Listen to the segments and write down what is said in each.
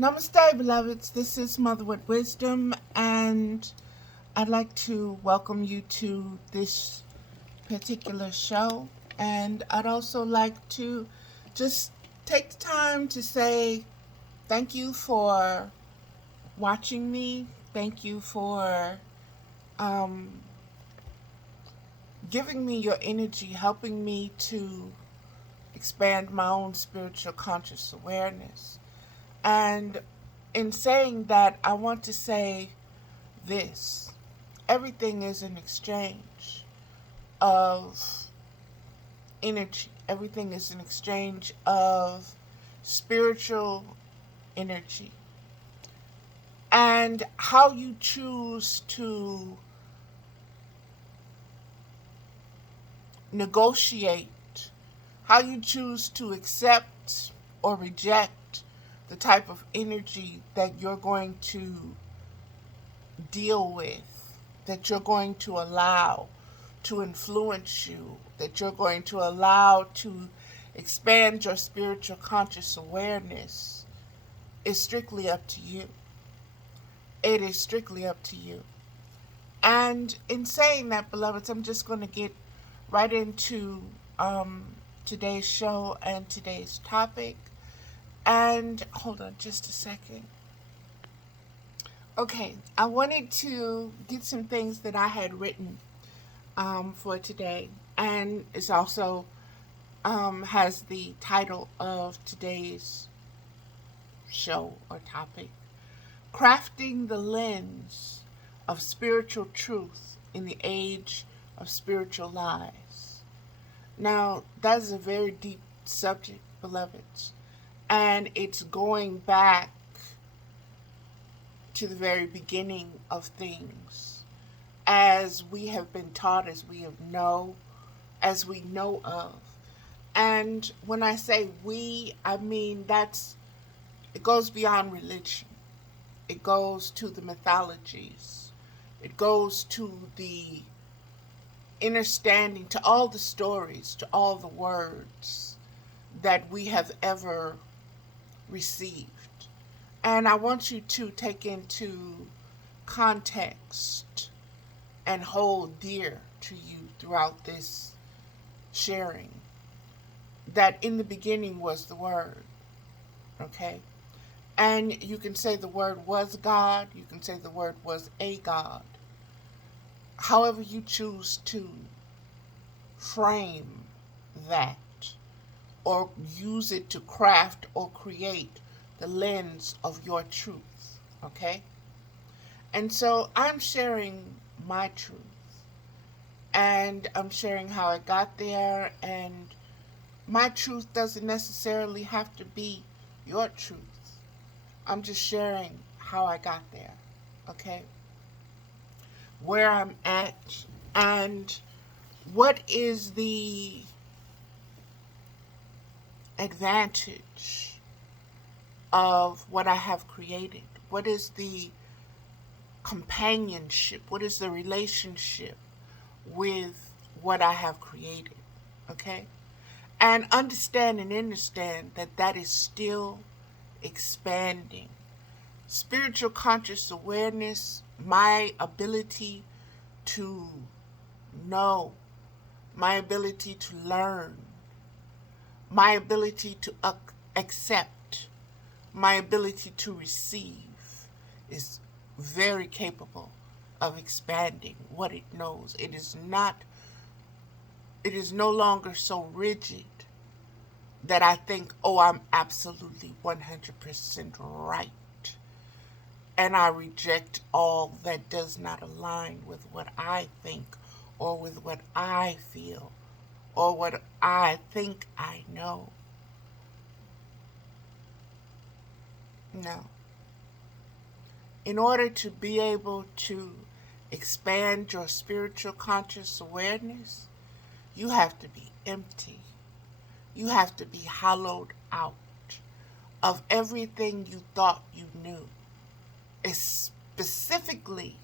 Namaste, beloveds. This is Mother with Wisdom, and I'd like to welcome you to this particular show. And I'd also like to just take the time to say thank you for watching me. Thank you for um, giving me your energy, helping me to expand my own spiritual conscious awareness. And in saying that, I want to say this: everything is an exchange of energy, everything is an exchange of spiritual energy. And how you choose to negotiate, how you choose to accept or reject the type of energy that you're going to deal with, that you're going to allow to influence you, that you're going to allow to expand your spiritual conscious awareness is strictly up to you. It is strictly up to you. And in saying that, beloveds, I'm just going to get right into today's show and today's topic. And hold on just a second. Okay, I wanted to get some things that I had written for today, and it's also has the title of today's show or topic: Crafting the Lens of Spiritual Truth in the Age of Spiritual Lies. Now, that is a very deep subject, beloveds, and it's going back to the very beginning of things, as we have been taught, as we know of. And when I say we, I mean it goes beyond religion. It goes to the mythologies. It goes to the understanding, to all the stories, to all the words that we have ever received. And I want you to take into context and hold dear to you throughout this sharing that in the beginning was the Word, okay? And you can say the Word was God, you can say the Word was a God. However you choose to frame that or use it to craft or create the lens of your truth, okay? And so I'm sharing my truth, and I'm sharing how I got there, and my truth doesn't necessarily have to be your truth. I'm just sharing how I got there, okay? Where I'm at, and what is the advantage of what I have created? What is the companionship? What is the relationship with what I have created? Okay? And understand that that is still expanding. Spiritual conscious awareness, my ability to know, my ability to learn, my ability to accept, my ability to receive is very capable of expanding what it knows. It is no longer so rigid that I think, oh, I'm absolutely 100% right. And I reject all that does not align with what I think or with what I feel or what I think I know. No. In order to be able to expand your spiritual conscious awareness, you have to be empty. You have to be hollowed out of everything you thought you knew, specifically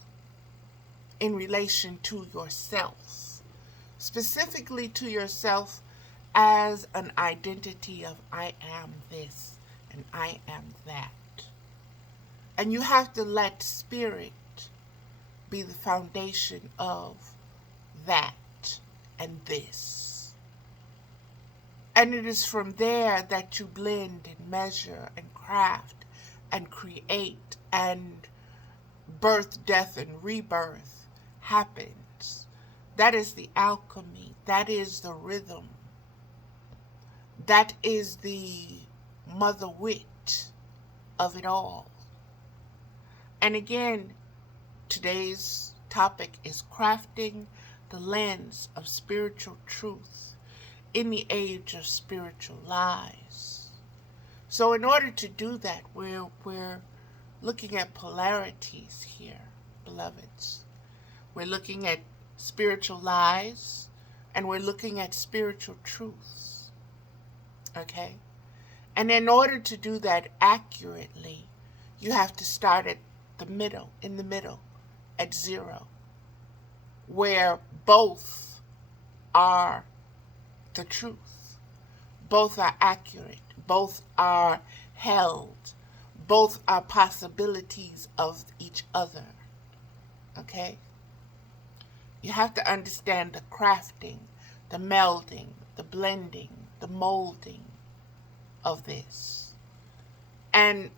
in relation to yourself, specifically to yourself as an identity of I am this and I am that. And you have to let spirit be the foundation of that and this. And it is from there that you blend and measure and craft and create, and birth, death, and rebirth happens. That is the alchemy. That is the rhythm. That is the mother wit of it all. And again, today's topic is crafting the lens of spiritual truth in the age of spiritual lies. So in order to do that, we're looking at polarities here, beloveds. We're looking at spiritual lies, and we're looking at spiritual truths. Okay? And in order to do that accurately, you have to start at the middle, in the middle, at zero, where both are the truth. Both are accurate. Both are held. Both are possibilities of each other. Okay? You have to understand the crafting, the melding, the blending, the molding of this. And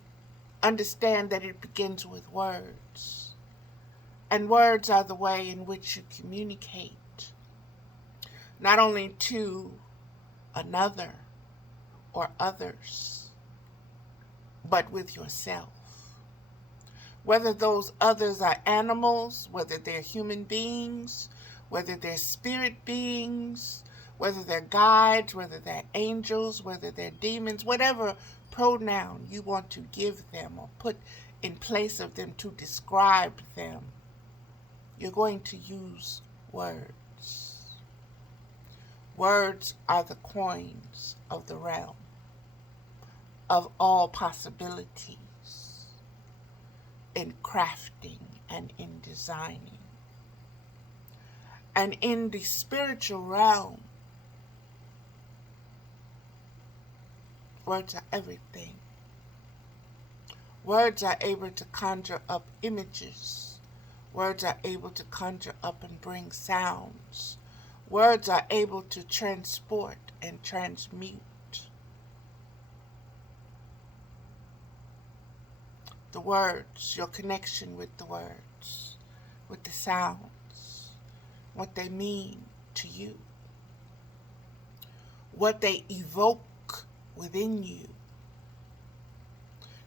understand that it begins with words. And words are the way in which you communicate, not only to another or others, but with yourself. Whether those others are animals, whether they're human beings, whether they're spirit beings, whether they're guides, whether they're angels, whether they're demons, whatever pronoun you want to give them or put in place of them to describe them, you're going to use words. Words are the coins of the realm of all possibilities in crafting and in designing. And in the spiritual realm, words are everything. Words are able to conjure up images. Words are able to conjure up and bring sounds. Words are able to transport and transmute. The words, your connection with the words, with the sounds, what they mean to you, what they evoke within you.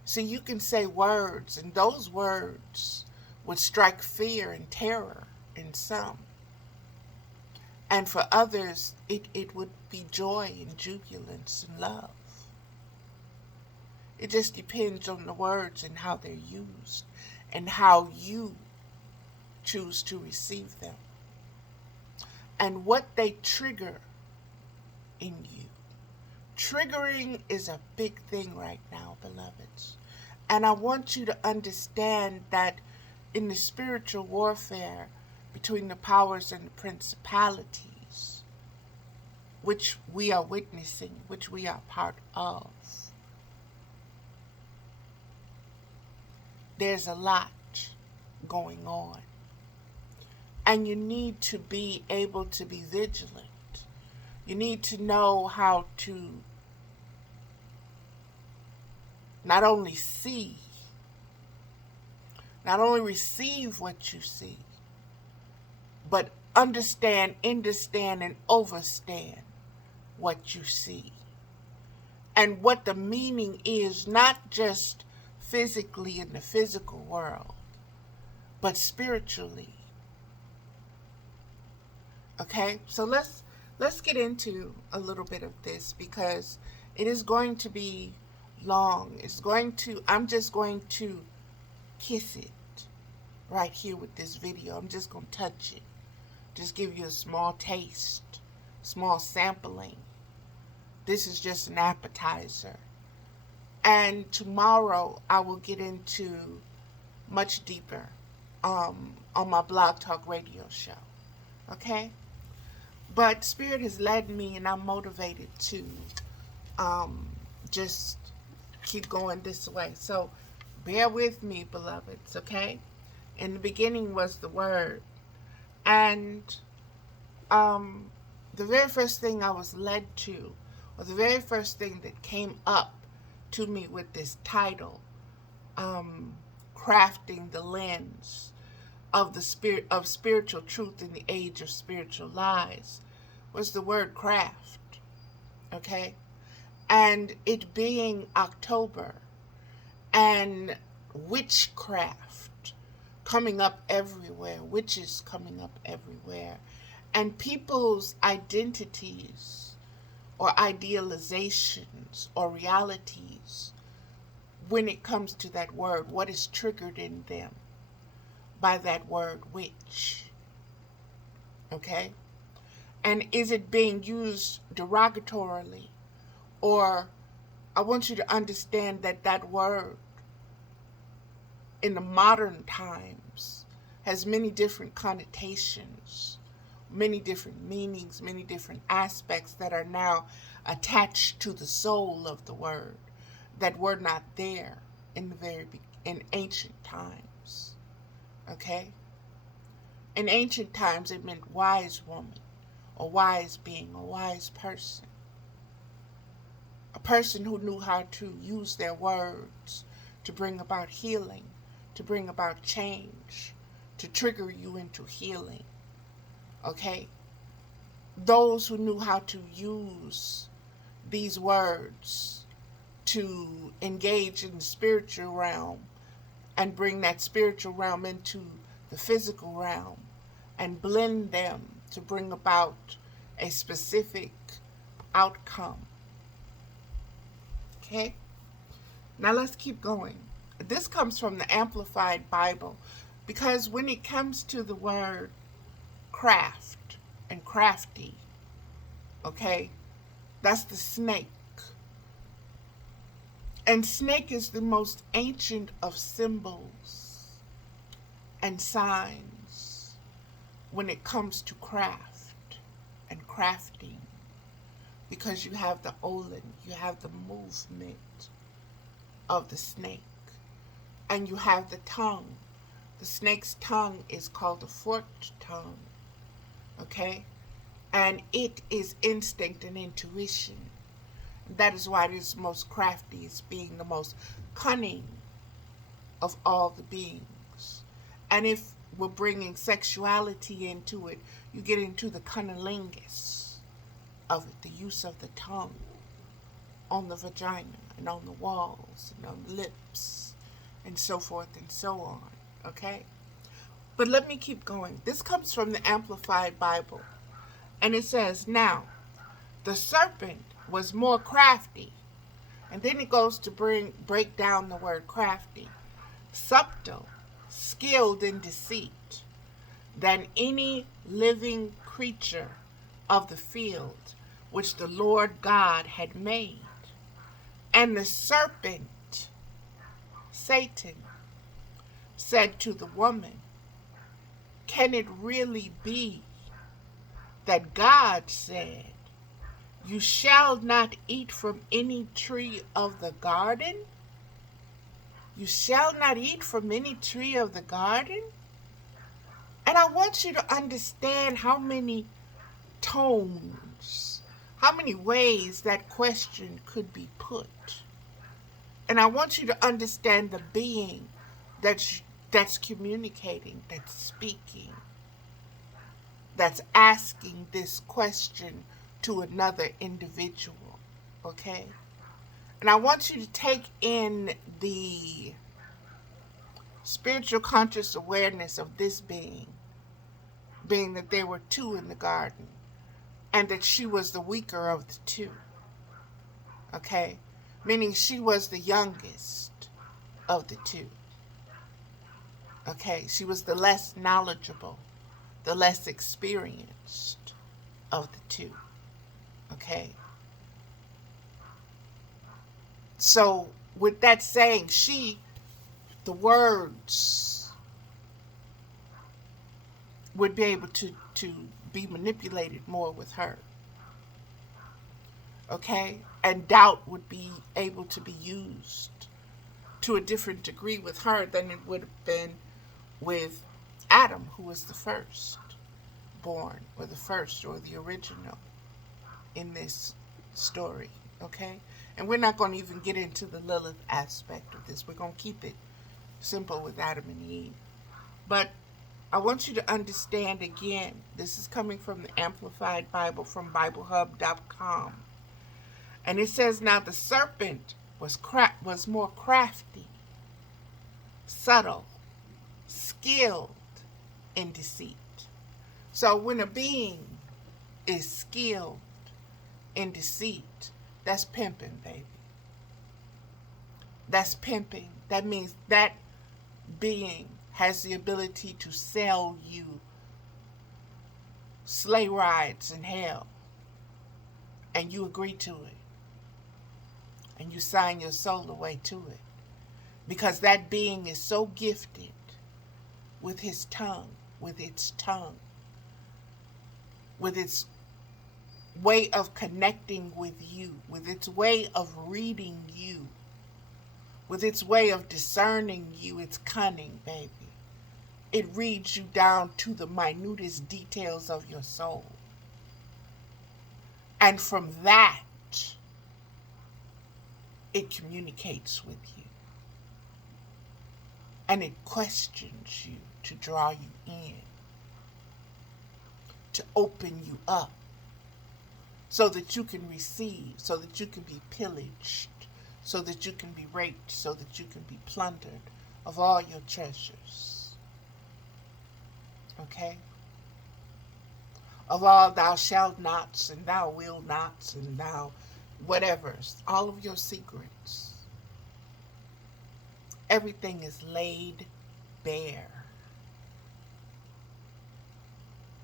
So you can say words, and those words would strike fear and terror in some. And for others, it would be joy and jubilance and love. It just depends on the words and how they're used and how you choose to receive them and what they trigger in you. Triggering is a big thing right now, beloveds. And I want you to understand that in the spiritual warfare between the powers and the principalities, which we are witnessing, which we are part of, there's a lot going on. And you need to be able to be vigilant. You need to know how to not only see, not only receive what you see, but understand, understand, and overstand what you see. And what the meaning is, not just physically in the physical world, but spiritually. Okay, so let's get into a little bit of this, because it is going to be long. I'm just going to kiss it right here with this video. I'm just going to touch it. Just give you a small taste, small sampling. This is just an appetizer. And tomorrow I will get into much deeper on my Blog Talk Radio show. Okay? But Spirit has led me, and I'm motivated to just keep going this way. So Bear with me, beloveds, okay? In the beginning was the Word. And the very first thing I was led to, or the very first thing that came up to me with this title, crafting the lens of the spirit of spiritual truth in the age of spiritual lies, was the word craft. Okay? And it being October and witchcraft coming up everywhere, witches coming up everywhere, and people's identities or idealizations or realities when it comes to that word, what is triggered in them by that word witch. Okay? And is it being used derogatorily? Or I want you to understand that that word in the modern times has many different connotations, many different meanings, many different aspects that are now attached to the soul of the word that were not there in in ancient times. Okay? In ancient times, it meant wise woman, a wise being, a wise person. A person who knew how to use their words to bring about healing, to bring about change, to trigger you into healing. Okay? Those who knew how to use these words to engage in the spiritual realm and bring that spiritual realm into the physical realm and blend them to bring about a specific outcome. Okay? Now let's keep going. This comes from the Amplified Bible because when it comes to the word craft and crafty, okay, that's the snake. And snake is the most ancient of symbols and signs when it comes to craft and crafting, because you have the olin, you have the movement of the snake, and you have the tongue. The snake's tongue is called a forked tongue, okay? And it is instinct and intuition. That is why it is most crafty, it's being the most cunning of all the beings. And if we're bringing sexuality into it, you get into the cunnilingus of it, the use of the tongue on the vagina and on the walls and on the lips and so forth and so on, okay? But let me keep going. This comes from the Amplified Bible, and it says, now, the serpent was more crafty, and then it goes to break down the word crafty, subtle, skilled in deceit, than any living creature of the field which the Lord God had made. And the serpent, Satan, said to the woman, can it really be that God said, you shall not eat from any tree of the garden? You shall not eat from any tree of the garden? And I want you to understand how many tones, how many ways that question could be put. And I want you to understand the being that's communicating, that's speaking, that's asking this question to another individual, okay? And I want you to take in the spiritual conscious awareness of this being that there were two in the garden, and that she was the weaker of the two, okay? Meaning she was the youngest of the two, okay? She was the less knowledgeable, the less experienced of the two, okay? So with that saying, the words would be able to be manipulated more with her, okay? And doubt would be able to be used to a different degree with her than it would have been with Adam, who was the first born, or the first, or the original in this story, okay? And we're not going to even get into the Lilith aspect of this. We're going to keep it simple with Adam and Eve. But I want you to understand again, this is coming from the Amplified Bible from BibleHub.com. And it says, now the serpent was more crafty, subtle, skilled in deceit. So when a being is skilled in deceit, that's pimping, baby. That's pimping. That means that being has the ability to sell you sleigh rides in hell, and you agree to it, and you sign your soul away to it, because that being is so gifted with his tongue, with its way of connecting with you, with its way of reading you, with its way of discerning you. It's cunning, baby. It reads you down to the minutest details of your soul. And from that, it communicates with you. And it questions you to draw you in, to open you up, so that you can receive, so that you can be pillaged, so that you can be raped, so that you can be plundered of all your treasures. Okay? Of all thou shalt nots, and thou will nots, and thou whatevers, all of your secrets. Everything is laid bare.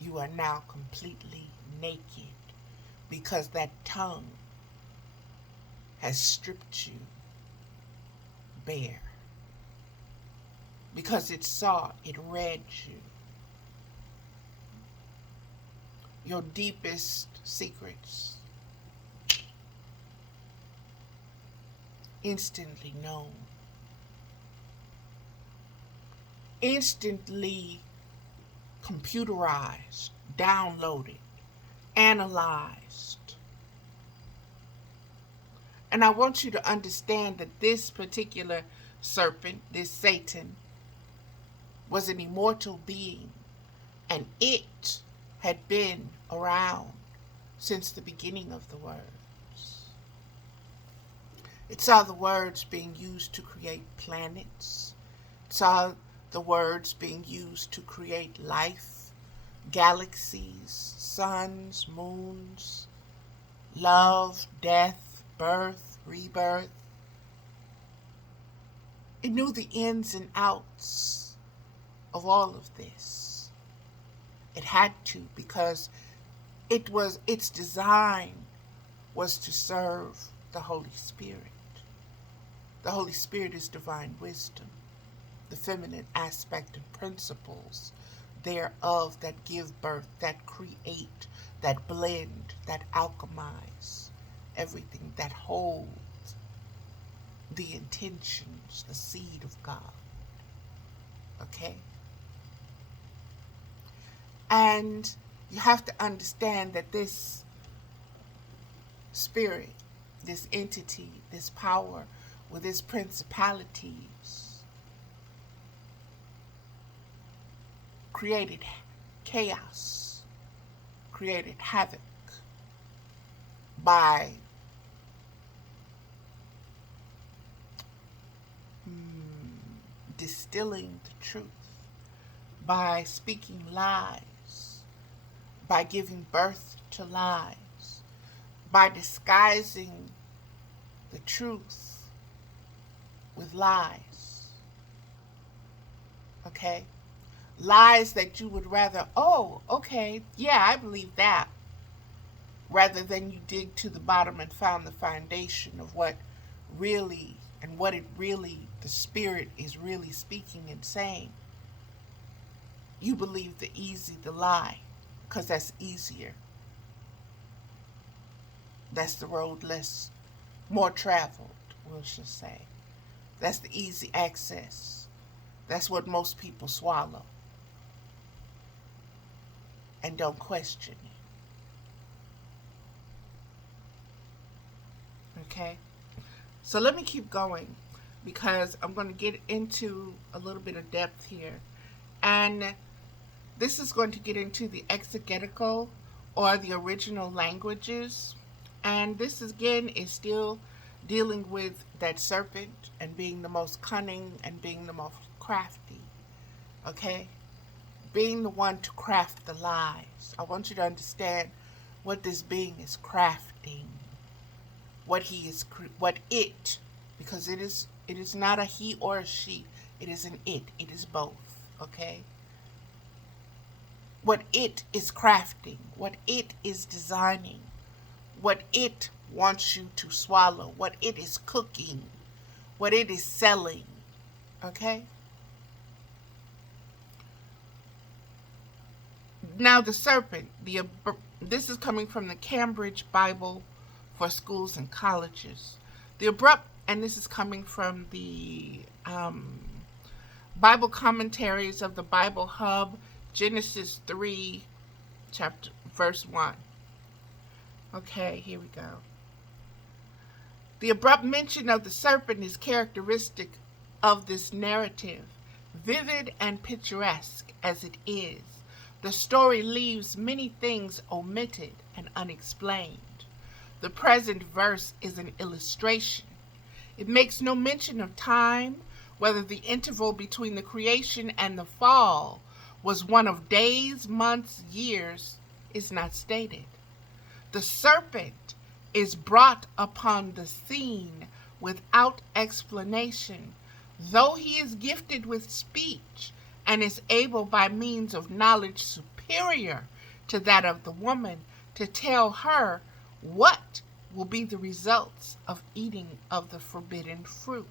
You are now completely naked, because that tongue has stripped you bare. Because it saw, it read you. Your deepest secrets instantly known. Instantly computerized, downloaded, analyzed. And I want you to understand that this particular serpent, this Satan, was an immortal being, and it had been around since the beginning of the words. It saw the words being used to create planets. It saw the words being used to create life, galaxies, suns, moons, love, death, birth, rebirth. It knew the ins and outs of all of this. It had to, because its design was to serve the Holy Spirit. The Holy Spirit is divine wisdom, the feminine aspect and principles thereof that give birth, that create, that blend, that alchemize everything, that hold the intentions, the seed of God. Okay? And you have to understand that this spirit, this entity, this power with its principalities created chaos, created havoc by distilling the truth, by speaking lies, by giving birth to lies, by disguising the truth with lies. Okay? Lies that you would rather, oh, okay, yeah, I believe that, rather than you dig to the bottom and found the foundation of what really, and what it really, the spirit is really speaking and saying. You believe the lie, because that's easier. That's the road less, more traveled, we'll just say. That's the easy access. That's what most people swallow and don't question it. Okay? So let me keep going because I'm going to get into a little bit of depth here. And this is going to get into the exegetical or the original languages. And this again is still dealing with that serpent and being the most cunning and being the most crafty. Okay? Being the one to craft the lies. I want you to understand what this being is crafting. Because it is not a he or a she. It is an it. It is both. Okay? What it is crafting, what it is designing, what it wants you to swallow, what it is cooking, what it is selling. Okay? Now the serpent, this is coming from the Cambridge Bible for Schools and Colleges. The abrupt, and this is coming from the Bible commentaries of the Bible Hub, Genesis 3, verse 1. Okay, here we go. The abrupt mention of the serpent is characteristic of this narrative. Vivid and picturesque as it is, the story leaves many things omitted and unexplained. The present verse is an illustration. It makes no mention of time, whether the interval between the creation and the fall was one of days, months, years, is not stated. The serpent is brought upon the scene without explanation, though he is gifted with speech and is able by means of knowledge superior to that of the woman to tell her what will be the results of eating of the forbidden fruit.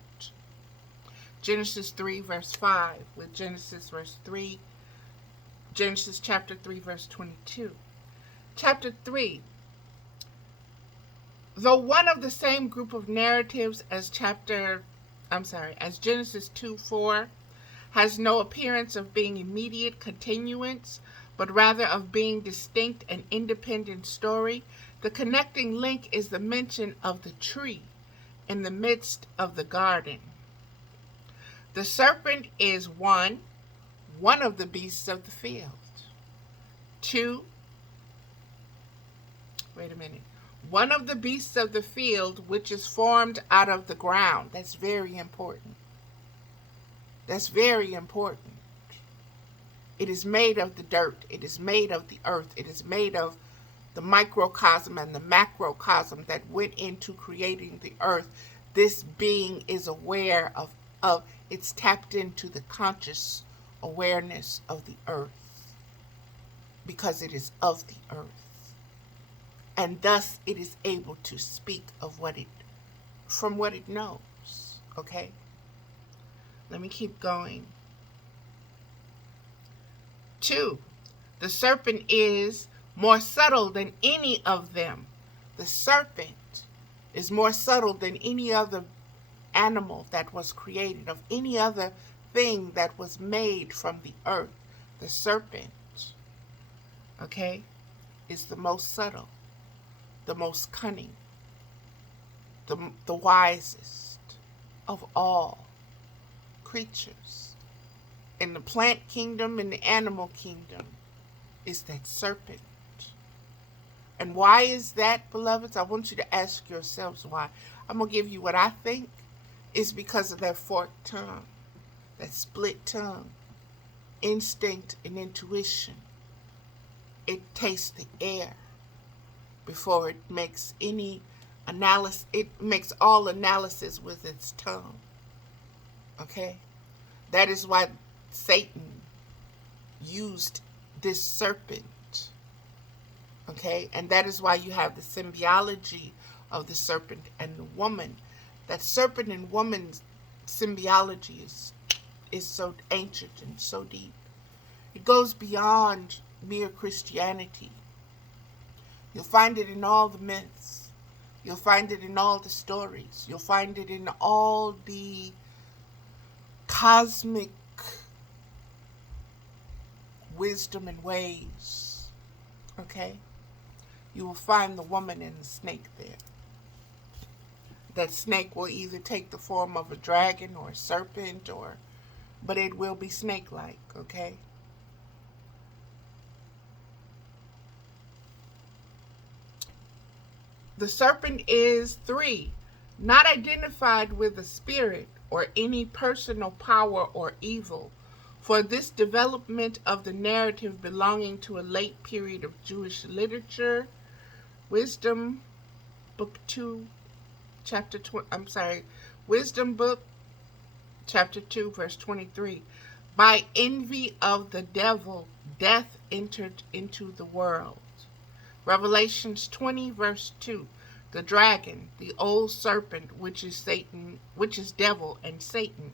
Genesis 3 verse 5 with Genesis chapter 3 verse 22. Chapter 3, though one of the same group of narratives as Genesis 2:4, has no appearance of being immediate continuance, but rather of being distinct and independent story, the connecting link is the mention of the tree in the midst of the garden. The serpent is one of the beasts of the field. One of the beasts of the field which is formed out of the ground. That's very important. That's very important. It is made of the dirt. It is made of the earth. It is made of the microcosm and the macrocosm that went into creating the earth. This being is aware of it's tapped into the conscious awareness of the earth because it is of the earth. And thus it is able to speak of from what it knows. Okay? Let me keep going. 2, the serpent is more subtle than any of them. The serpent is more subtle than any other animal that was created, of any other thing that was made from the earth. The serpent, okay, is the most subtle, the most cunning, the wisest of all creatures. In the plant kingdom, in the animal kingdom, is that serpent. And why is that, beloveds? I want you to ask yourselves why. I'm going to give you what I think is because of that forked tongue, that split tongue, instinct and intuition. It tastes the air before it makes any analysis. It makes all analysis with its tongue. Okay? That is why Satan used this serpent. Okay? And that is why you have the symbiology of the serpent and the woman. That serpent and woman's symbiology is so ancient and so deep. It goes beyond mere Christianity. You'll find it in all the myths. You'll find it in all the stories. You'll find it in all the cosmic wisdom and ways. Okay? You will find the woman and the snake there. That snake will either take the form of a dragon or a serpent, but it will be snake-like, okay? The serpent is 3, not identified with a spirit or any personal power or evil, for this development of the narrative belonging to a late period of Jewish literature, Wisdom Book 2, Wisdom Book, chapter 2, verse 23. By envy of the devil, death entered into the world. Revelations 20, verse 2. The dragon, the old serpent, which is Satan, which is devil and Satan.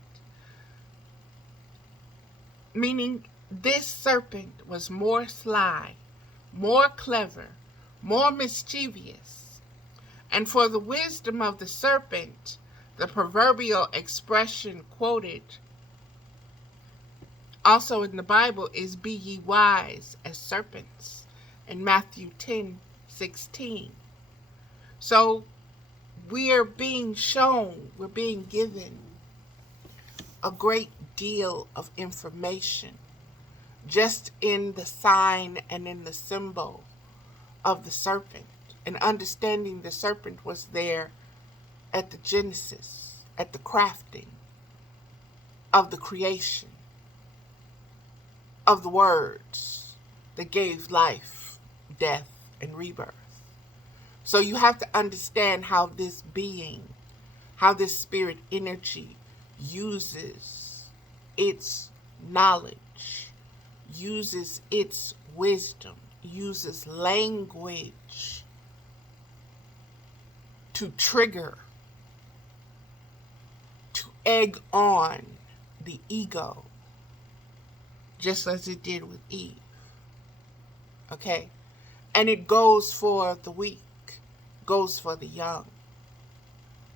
Meaning, this serpent was more sly, more clever, more mischievous. And for the wisdom of the serpent, the proverbial expression quoted also in the Bible is, be ye wise as serpents, in Matthew 10:16. So we're being shown, we're being given a great deal of information just in the sign and in the symbol of the serpent. And understanding the serpent was there at the Genesis, at the crafting of the creation of the words that gave life, death, and rebirth. So you have to understand how this being, how this spirit energy uses its knowledge, uses its wisdom, uses language to trigger, to egg on the ego, just as it did with Eve. Okay? And it goes for the weak, goes for the young.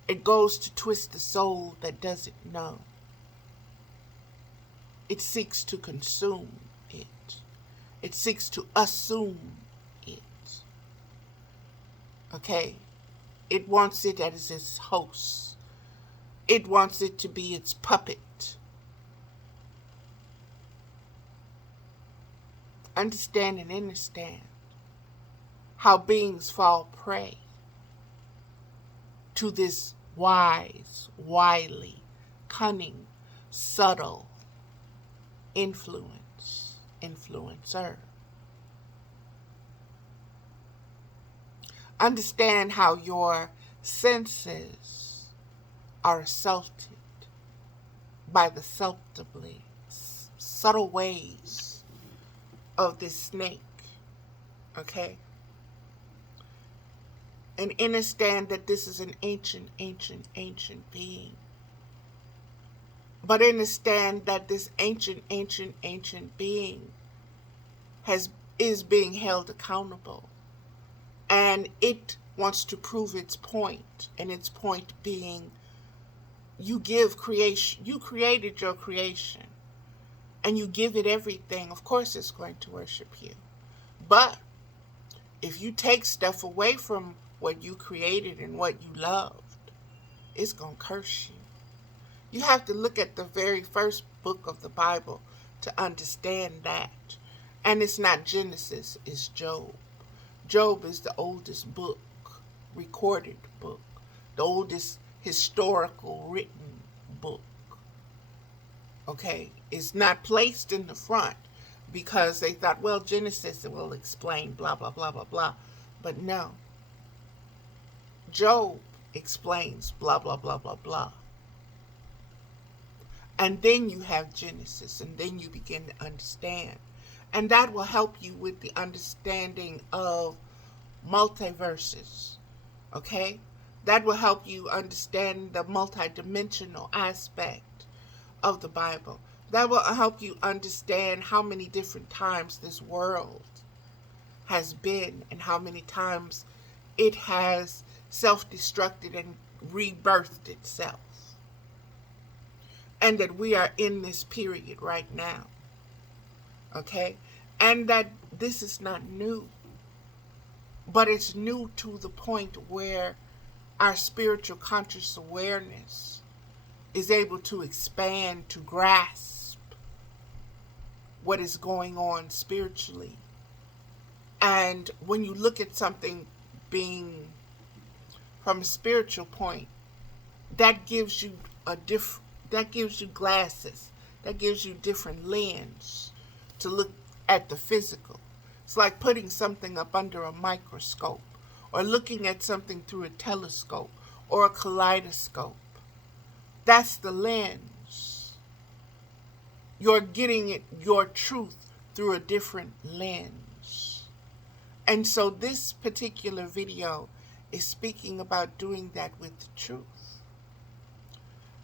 It goes to twist the soul that doesn't know. It seeks to consume it. It seeks to assume it. Okay? It wants it as its host. It wants it to be its puppet. Understand and understand how beings fall prey to this wise, wily, cunning, subtle influencer. Understand how your senses are assaulted by the subtle ways of this snake, okay? And understand that this is an ancient being. But understand that this ancient being is being held accountable. And it wants to prove its point. And its point being, you created your creation. And you give it everything. Of course it's going to worship you. But if you take stuff away from what you created and what you loved, it's going to curse you. You have to look at the very first book of the Bible to understand that. And it's not Genesis, it's Job. Job is the oldest book, recorded book, the oldest historical written book. Okay? It's not placed in the front because they thought, well, Genesis will explain blah, blah, blah, blah, blah. But no. Job explains blah, blah, blah, blah, blah. And then you have Genesis, and then you begin to understand. And that will help you with the understanding of multiverses, okay? That will help you understand the multidimensional aspect of the Bible. That will help you understand how many different times this world has been and how many times it has self-destructed and rebirthed itself. and that we are in this period right now. Okay? And that this is not new, but it's new to the point where our spiritual conscious awareness is able to expand, to grasp what is going on spiritually. And when you look at something being from a spiritual point, that gives you that gives you glasses, that gives you different lens to look at the physical. It's like putting something up under a microscope, or looking at something through a telescope or a kaleidoscope. That's the lens. You're getting your truth through a different lens. And so this particular video is speaking about doing that with the truth.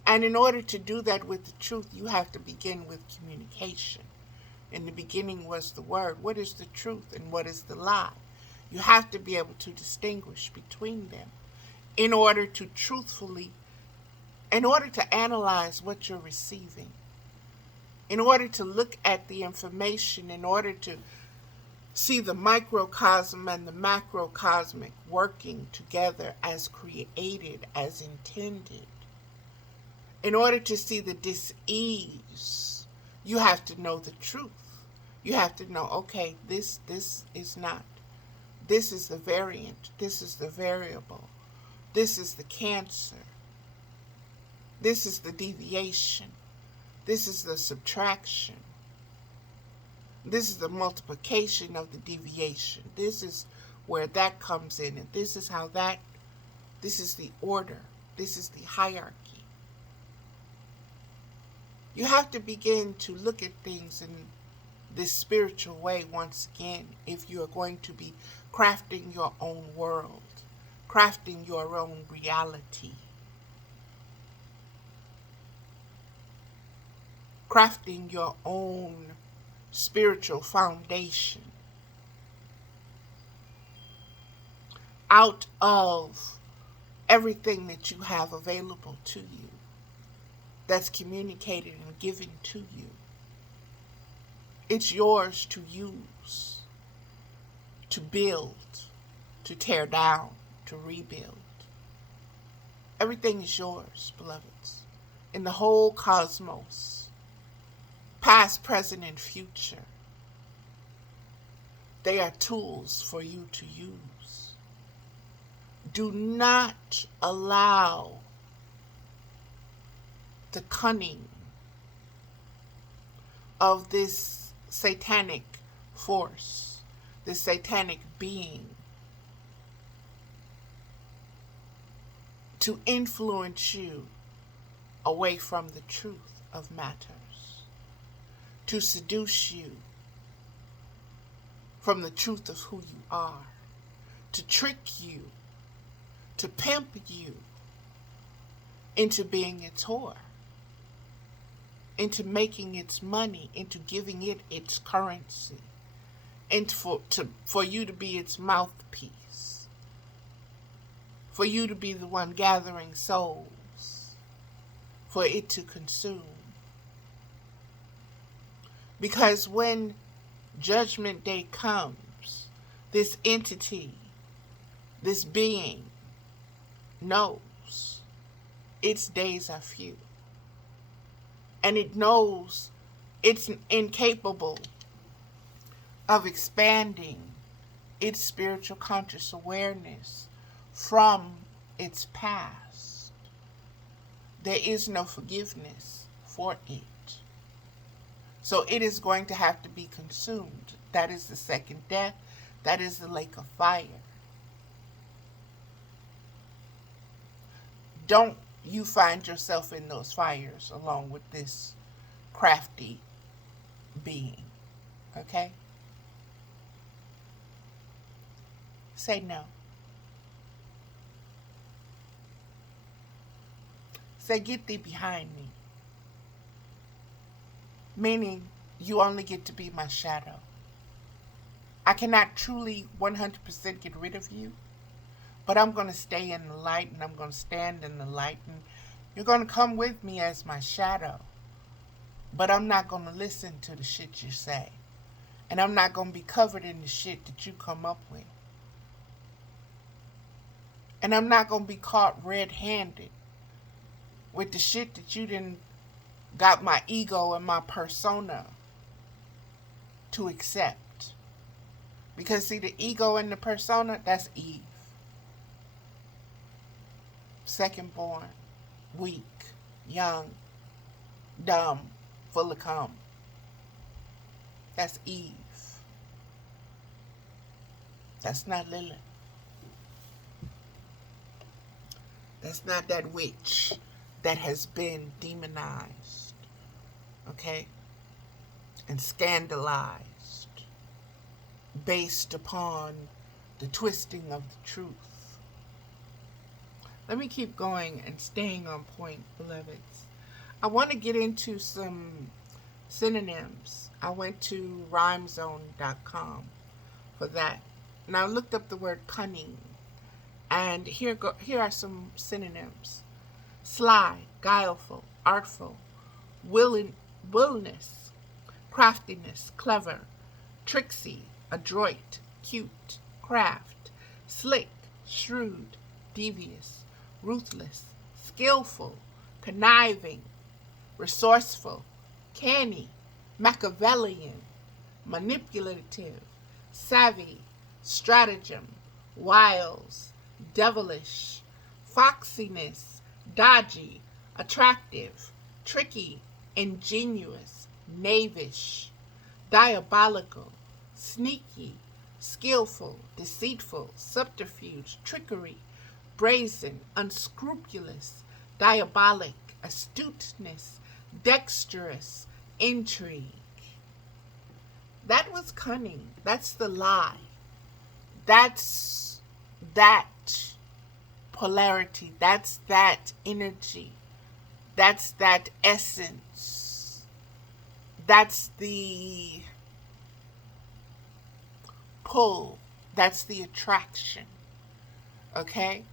And in order to do that with the truth, you have to begin with communication. In the beginning was the word. What is the truth and what is the lie? You have to be able to distinguish between them in order to analyze what you're receiving, in order to look at the information, in order to see the microcosm and the macrocosmic working together as created, as intended. In order to see the dis-ease, you have to know the truth. You have to know, okay, this is not. This is the variant. This is the variable. This is the cancer. This is the deviation. This is the subtraction. This is the multiplication of the deviation. This is where that comes in. And this is how this is the order. This is the hierarchy. You have to begin to look at things in this spiritual way once again if you are going to be crafting your own world, crafting your own reality, crafting your own spiritual foundation out of everything that you have available to you, that's communicated and given to you. It's yours to use, to build, to tear down, to rebuild. Everything is yours, beloveds, in the whole cosmos, past, present, and future. They are tools for you to use. Do not allow the cunning of this satanic force, this satanic being, to influence you away from the truth of matters, to seduce you from the truth of who you are, to trick you, to pimp you into being its whore, into making its money, into giving it its currency, and for you to be its mouthpiece, for you to be the one gathering souls, for it to consume. Because when Judgment Day comes, this entity, this being, knows its days are few. And it knows it's incapable of expanding its spiritual conscious awareness from its past. There is no forgiveness for it. So it is going to have to be consumed. That is the second death. That is the lake of fire. Don't you find yourself in those fires along with this crafty being. Okay? Say no. Say, get thee behind me. Meaning, you only get to be my shadow. I cannot truly 100% get rid of you. But I'm going to stay in the light, and I'm going to stand in the light, You're going to come with me as my shadow. But I'm not going to listen to the shit you say. And I'm not going to be covered in the shit that you come up with. And I'm not going to be caught red-handed with the shit that you didn't got my ego and my persona to accept. Because see, the ego and the persona, that's Eve. Second born, weak, young, dumb, full of cum. That's Eve. That's not Lilith. That's not that witch that has been demonized, okay, and scandalized based upon the twisting of the truth. Let me keep going and staying on point, beloveds. I want to get into some synonyms. I went to rhymezone.com for that. And I looked up the word cunning. And here are some synonyms. Sly, guileful, artful, willingness, craftiness, clever, tricksy, adroit, cute, craft, slick, shrewd, devious, ruthless, skillful, conniving, resourceful, canny, Machiavellian, manipulative, savvy, stratagem, wiles, devilish, foxiness, dodgy, attractive, tricky, ingenious, knavish, diabolical, sneaky, skillful, deceitful, subterfuge, trickery, brazen, unscrupulous, diabolic, astuteness, dexterous, intrigue. That was cunning. That's the lie. That's that polarity. That's that energy. That's that essence. That's the pull. That's the attraction. Okay?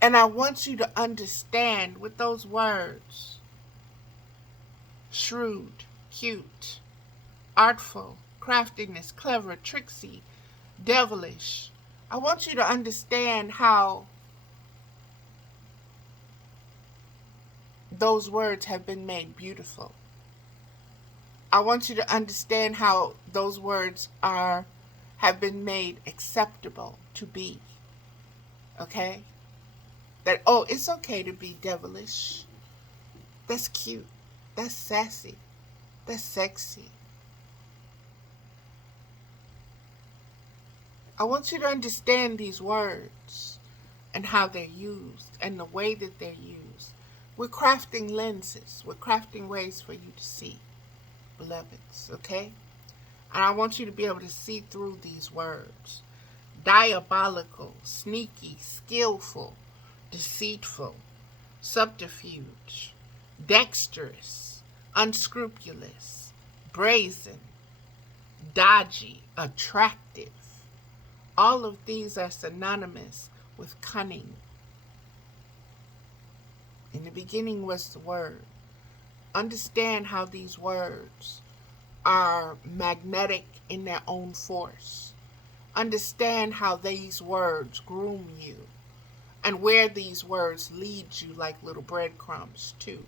And I want you to understand with those words: shrewd, cute, artful, craftiness, clever, tricksy, devilish. I want you to understand how those words have been made beautiful. I want you to understand how those words have been made acceptable to be. Okay? That, oh, it's okay to be devilish. That's cute. That's sassy. That's sexy. I want you to understand these words and how they're used and the way that they're used. We're crafting lenses. We're crafting ways for you to see, beloveds, okay? And I want you to be able to see through these words. Diabolical, sneaky, skillful, deceitful, subterfuge, dexterous, unscrupulous, brazen, dodgy, attractive. All of these are synonymous with cunning. In the beginning was the Word. Understand how these words are magnetic in their own force. Understand how these words groom you and where these words lead you like little breadcrumbs too,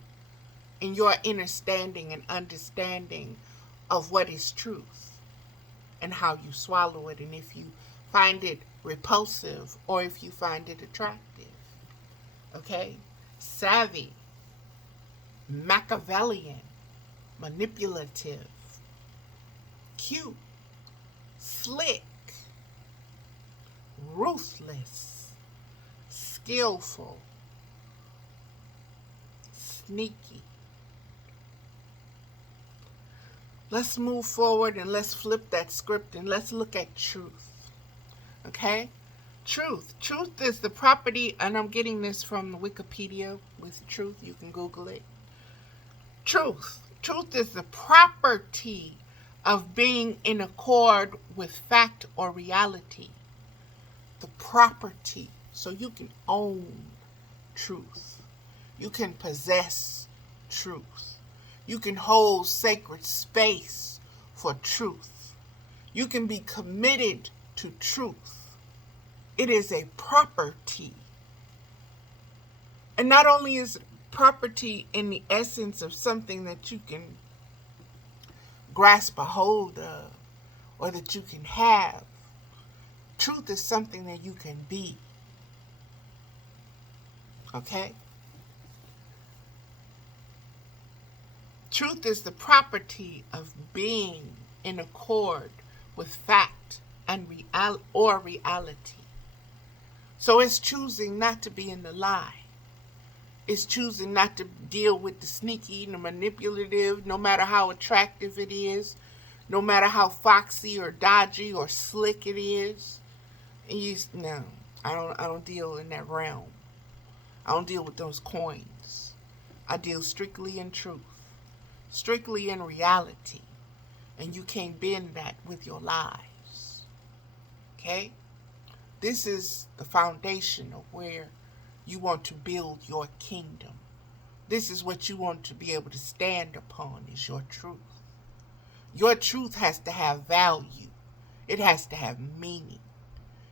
in your understanding and understanding of what is truth and how you swallow it, and if you find it repulsive or if you find it attractive. Okay? Savvy, Machiavellian, manipulative, cute, slick, ruthless, skillful, sneaky. Let's move forward and let's flip that script and let's look at truth. Okay? Truth. Truth is the property, and I'm getting this from Wikipedia with truth. You can Google it. Truth. Truth is the property of being in accord with fact or reality. The property. So you can own truth. You can possess truth. You can hold sacred space for truth. You can be committed to truth. It is a property. And not only is it property in the essence of something that you can grasp a hold of or that you can have, truth is something that you can be. Okay? Truth is the property of being in accord with fact and reality. So it's choosing not to be in the lie. It's choosing not to deal with the sneaky and the manipulative, no matter how attractive it is, no matter how foxy or dodgy or slick it is. No, I don't deal in that realm. I don't deal with those coins. I deal strictly in truth, strictly in reality. And you can't bend that with your lies. Okay? This is the foundation of where you want to build your kingdom. This is what you want to be able to stand upon, is your truth. Your truth has to have value. It has to have meaning.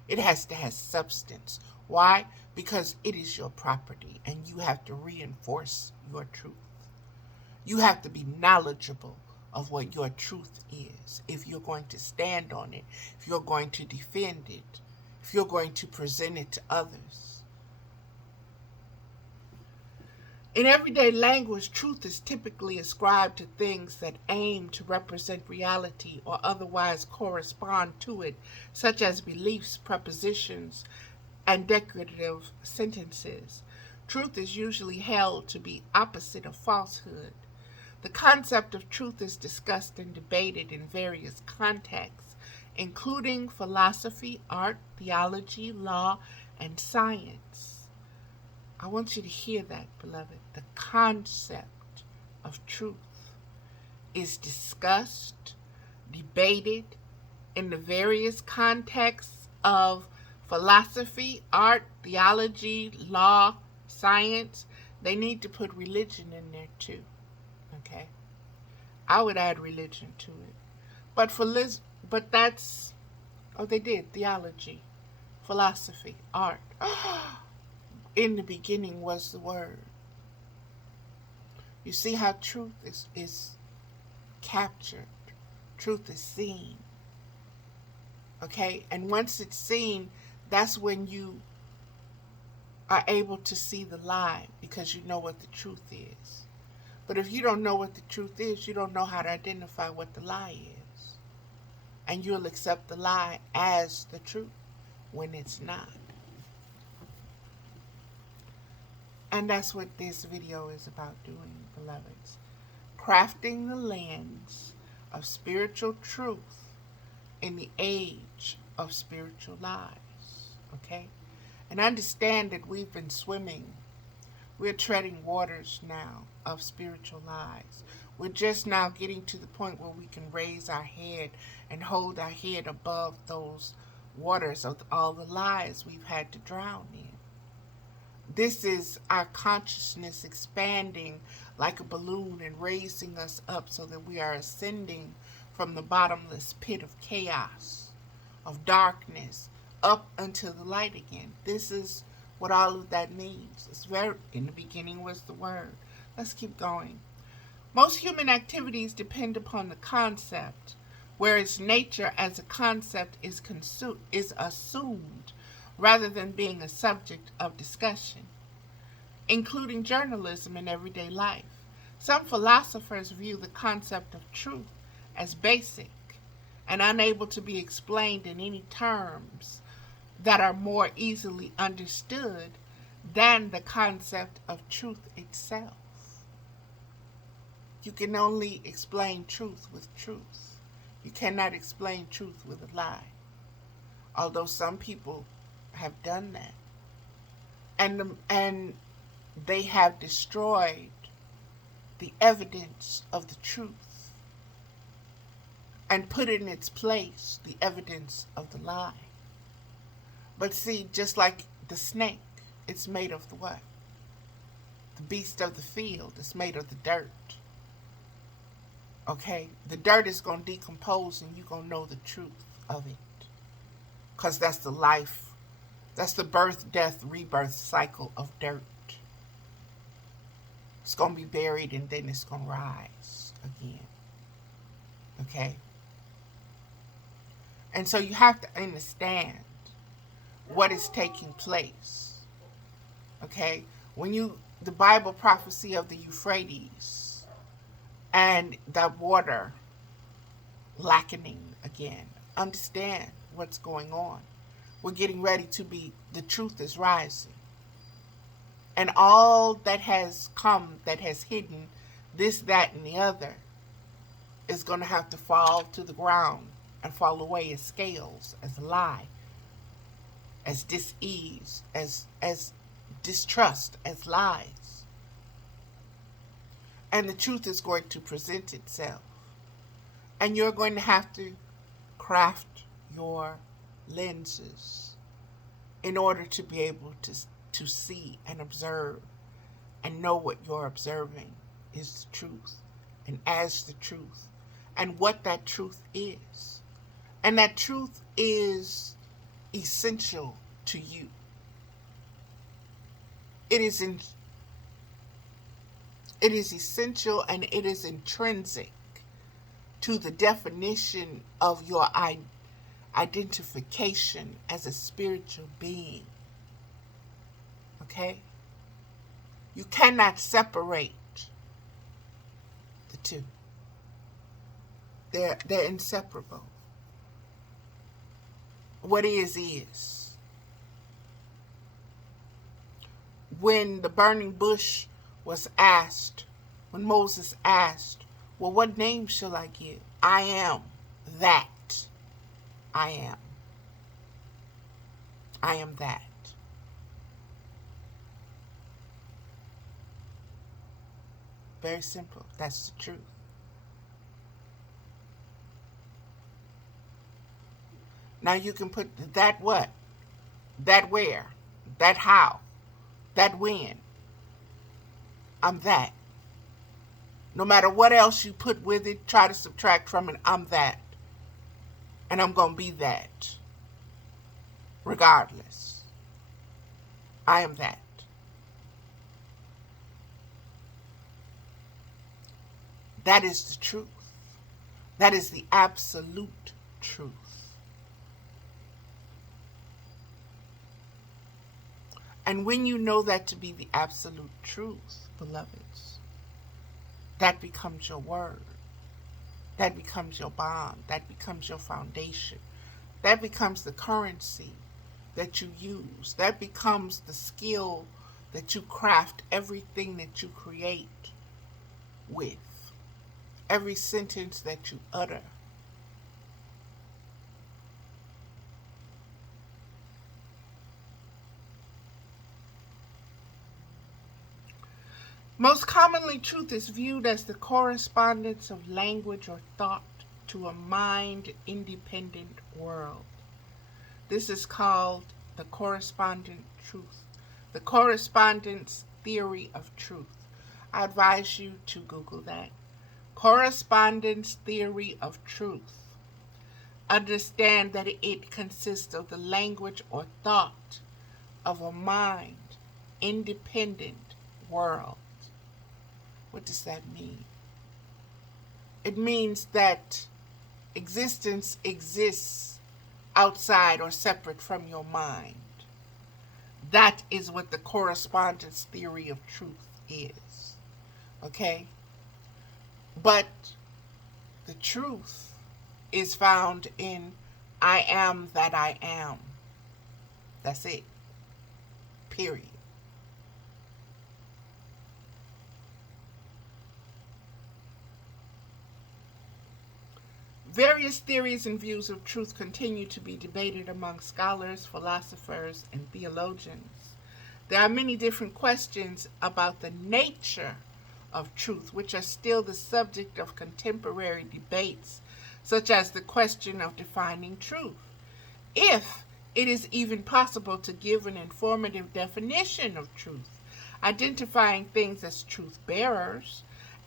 It has to have substance. Why? Because it is your property and you have to reinforce your truth. You have to be knowledgeable of what your truth is if you're going to stand on it, if you're going to defend it, if you're going to present it to others. In everyday language, truth is typically ascribed to things that aim to represent reality or otherwise correspond to it, such as beliefs, prepositions, and decorative sentences. Truth is usually held to be opposite of falsehood. The concept of truth is discussed and debated in various contexts, including philosophy, art, theology, law, and science. I want you to hear that, beloved. The concept of truth is discussed, debated in the various contexts of philosophy, art, theology, law, science. They need to put religion in there too. Okay? I would add religion to it. But that's, they did theology, philosophy, art. In the beginning was the Word. You see how truth is captured. Truth is seen. Okay? And once it's seen, that's when you are able to see the lie, because you know what the truth is. But if you don't know what the truth is, you don't know how to identify what the lie is. And you'll accept the lie as the truth when it's not. And that's what this video is about doing, beloveds. Crafting the lens of spiritual truth in the age of spiritual lies. Okay? And understand that we've been swimming. We're treading waters now of spiritual lies. We're just now getting to the point where we can raise our head and hold our head above those waters of all the lies we've had to drown in. This is our consciousness expanding like a balloon and raising us up so that we are ascending from the bottomless pit of chaos, of darkness, up unto the light again. This is what all of that means. In the beginning was the Word. Let's keep going. Most human activities depend upon the concept, whereas nature as a concept is assumed rather than being a subject of discussion, including journalism and everyday life. Some philosophers view the concept of truth as basic and unable to be explained in any terms that are more easily understood than the concept of truth itself. You can only explain truth with truth. You cannot explain truth with a lie. Although some people have done that. And they have destroyed the evidence of the truth and put in its place the evidence of the lie. But see, just like the snake, it's made of the what? The beast of the field is made of the dirt. Okay? The dirt is going to decompose and you're going to know the truth of it. Because that's the life, that's the birth, death, rebirth cycle of dirt. It's going to be buried and then it's going to rise again. Okay? And so you have to understand what is taking place. Okay? The Bible prophecy of the Euphrates and that water lackening again. Understand what's going on. We're getting ready to be, the truth is rising. And all that has come, that has hidden this, that, and the other, is going to have to fall to the ground and fall away as scales, as lie, as dis-ease, as distrust, as lies. And the truth is going to present itself. And you're going to have to craft your lenses in order to be able to see and observe and know what you're observing is the truth and as the truth and what that truth is. And that truth is essential to you. It is essential and it is intrinsic to the definition of your identification as a spiritual being. Okay? You cannot separate the two. They're inseparable. What is. When the burning bush was asked, when Moses asked, well, what name shall I give? I am that. I am. I am that. Very simple. That's the truth. Now you can put that what? That where? That how? That when? I'm that. No matter what else you put with it, try to subtract from it, I'm that. And I'm going to be that. Regardless. I am that. That is the truth. That is the absolute truth. And when you know that to be the absolute truth, beloveds, that becomes your word. That becomes your bond. That becomes your foundation. That becomes the currency that you use. That becomes the skill that you craft everything that you create with. Every sentence that you utter. Most commonly, truth is viewed as the correspondence of language or thought to a mind-independent world. This is called the correspondent truth, the correspondence theory of truth. I advise you to Google that. Correspondence theory of truth. Understand that it consists of the language or thought of a mind-independent world. What does that mean? It means that existence exists outside or separate from your mind. That is what the correspondence theory of truth is. Okay? But the truth is found in I am that I am. That's it. Period. Various theories and views of truth continue to be debated among scholars, philosophers, and theologians. There are many different questions about the nature of truth, which are still the subject of contemporary debates, such as the question of defining truth. If it is even possible to give an informative definition of truth, identifying things as truth bearers,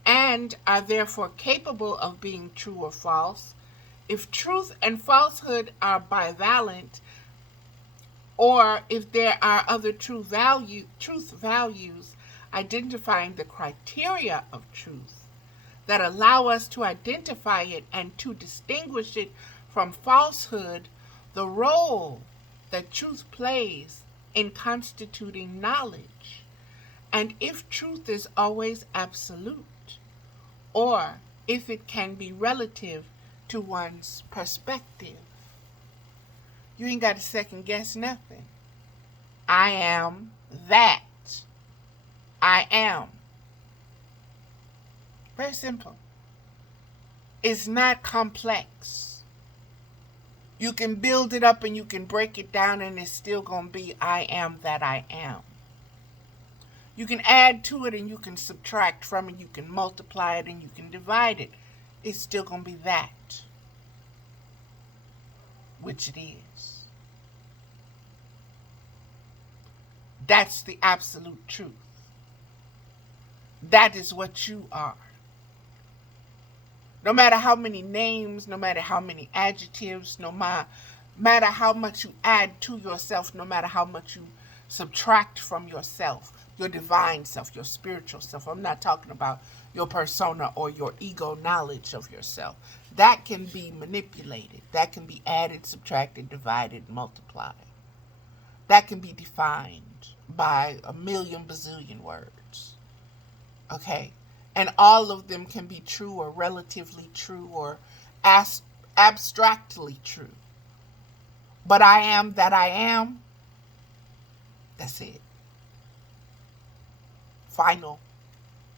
and are therefore capable of being true or false. If truth and falsehood are bivalent, or if there are other truth values identifying the criteria of truth that allow us to identify it and to distinguish it from falsehood, the role that truth plays in constituting knowledge, and if truth is always absolute, or if it can be relative to one's perspective. You ain't got to second guess nothing. I am that. I am. Very simple. It's not complex. You can build it up and you can break it down and it's still going to be I am that I am. You can add to it and you can subtract from it. You can multiply it and you can divide it. It's still going to be that, which it is. That's the absolute truth. That is what you are. No matter how many names, no matter how many adjectives, no matter how much you add to yourself, no matter how much you subtract from yourself, your divine self, your spiritual self. I'm not talking about your persona or your ego knowledge of yourself. That can be manipulated. That can be added, subtracted, divided, multiplied. That can be defined by a million bazillion words. Okay? And all of them can be true or relatively true or abstractly true. But I am that I am. That's it. Final.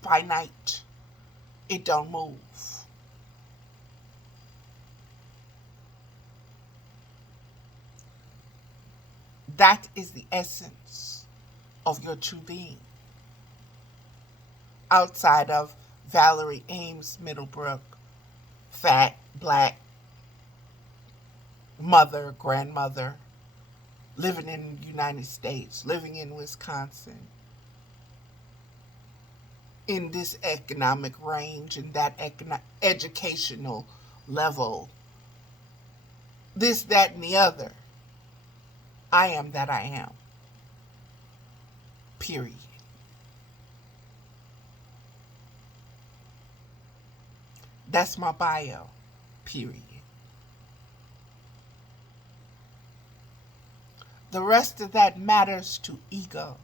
Finite. It don't move. That is the essence of your true being. Outside of Valerie Ames Middlebrook, fat, black, mother, grandmother, living in the United States, living in Wisconsin, in this economic range and that educational level, this, that, and the other. I am that I am. Period. That's my bio. Period. The rest of that matters to ego.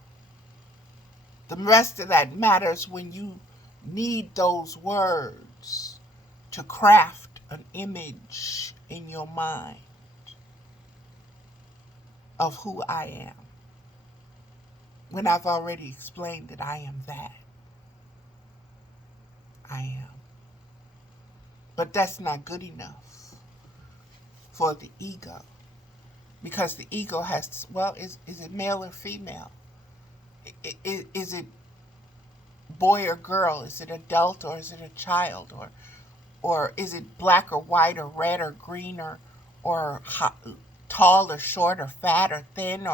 The rest of that matters when you need those words to craft an image in your mind of who I am. When I've already explained that I am that. I am. But that's not good enough for the ego. Because the ego has, well, is it male or female? Is it boy or girl? Is it adult or is it a child? Or is it black or white or red or green or tall or short or fat or thin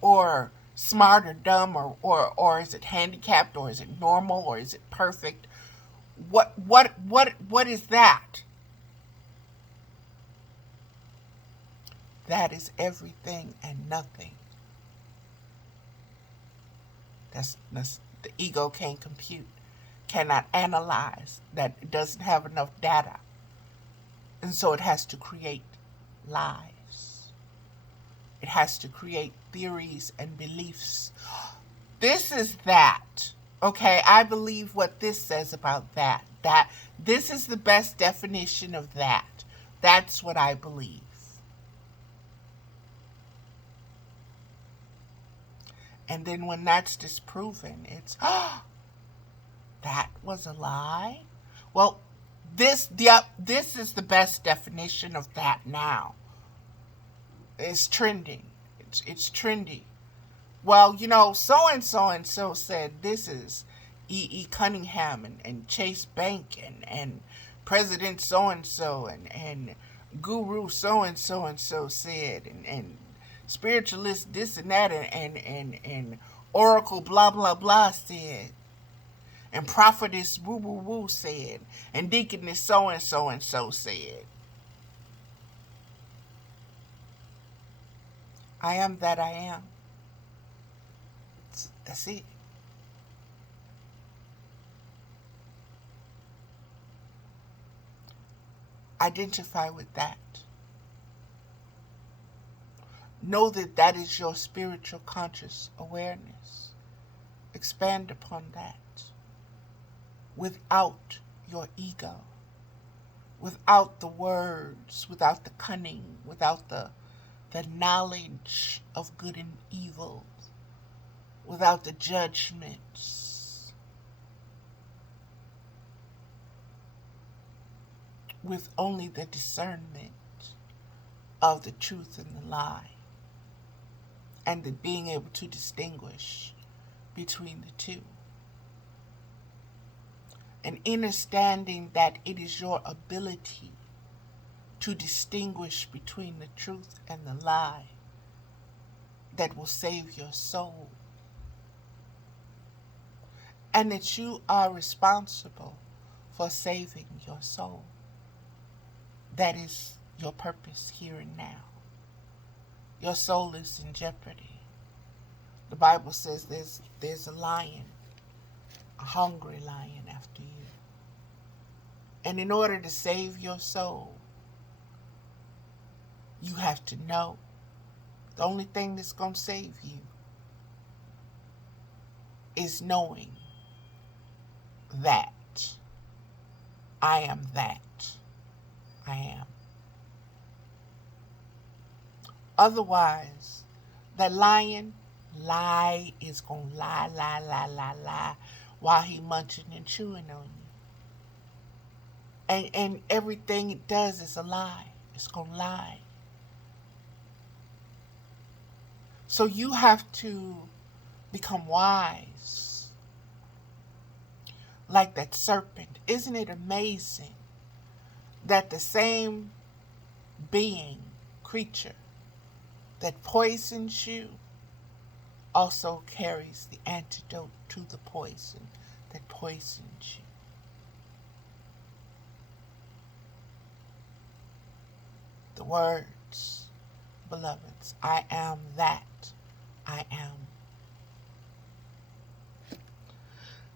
or smart or dumb or is it handicapped or is it normal or is it perfect? What is that? That is everything and nothing. That's the ego can't compute, cannot analyze, that it doesn't have enough data. And so it has to create lies. It has to create theories and beliefs. This is that. Okay, I believe what this says about that. That this is the best definition of that. That's what I believe. And then when that's disproven, it's, that was a lie? Well, this is the best definition of that now. It's trending. It's trendy. Well, so-and-so and so said this is E.E. Cunningham and Chase Bank and President so-and-so and Guru so-and-so and so said and spiritualist this and that and Oracle blah blah blah said, and prophetess woo woo woo said, and deaconess so and so and so said. I am that I am. That's it. Identify with that. Know that that is your spiritual conscious awareness. Expand upon that without your ego, without the words, without the cunning, without the knowledge of good and evil, without the judgments, with only the discernment of the truth and the lie, and the being able to distinguish between the two. And understanding that it is your ability to distinguish between the truth and the lie that will save your soul. And that you are responsible for saving your soul. That is your purpose here and now. Your soul is in jeopardy. The Bible says there's a lion, a hungry lion after you. And in order to save your soul, you have to know the only thing that's going to save you is knowing that I am that I am. Otherwise, that lion is going to lie while he munching and chewing on you. And everything it does is a lie. It's going to lie. So you have to become wise. Like that serpent. Isn't it amazing that the same being, creature, that poisons you also carries the antidote to the poison that poisons you? The words, beloveds, I am that I am.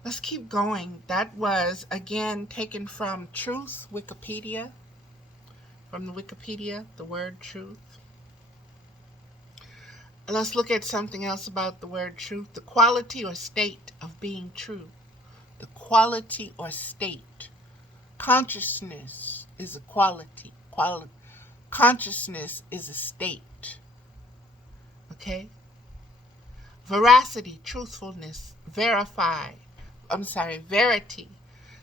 Let's keep going. That was, again, taken from Truth, Wikipedia. From the Wikipedia, the word truth. Let's look at something else about the word truth. The quality or state of being true. The quality or state. Consciousness is a quality. Consciousness is a state. Okay? Veracity, truthfulness, verity,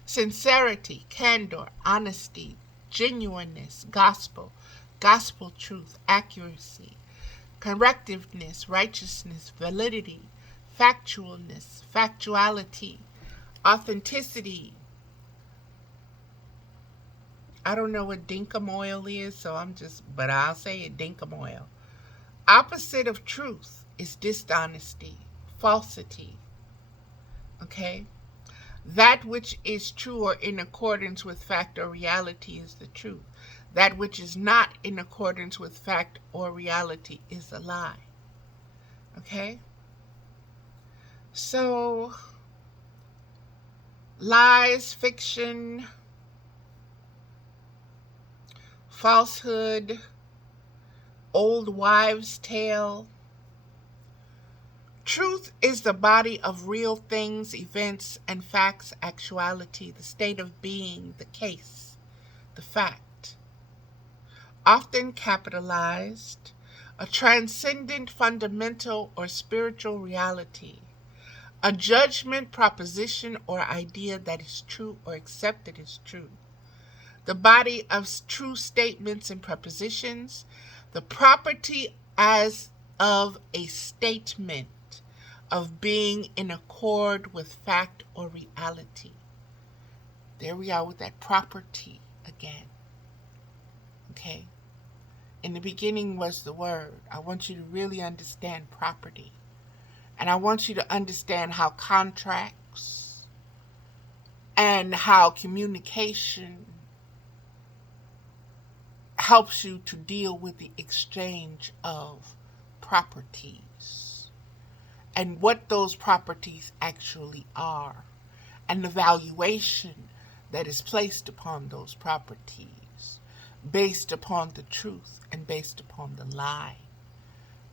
sincerity, candor, honesty, genuineness, gospel truth, accuracy, correctiveness, righteousness, validity, factualness, factuality, authenticity. I don't know what dinkum oil is, but I'll say it, dinkum oil. Opposite of truth is dishonesty, falsity. Okay? That which is true or in accordance with fact or reality is the truth. That which is not in accordance with fact or reality is a lie. Okay? So, lies, fiction, falsehood, old wives' tale. Truth is the body of real things, events, and facts, actuality, the state of being, the case, the fact. Often capitalized, a transcendent, fundamental, or spiritual reality, a judgment, proposition, or idea that is true or accepted as true. The body of true statements and propositions, the property as of a statement of being in accord with fact or reality. There we are with that property again. Okay? In the beginning was the word. I want you to really understand property And I want you to understand how contracts and how communication helps you to deal with the exchange of properties and what those properties actually are and the valuation that is placed upon those properties based upon the truth and based upon the lie,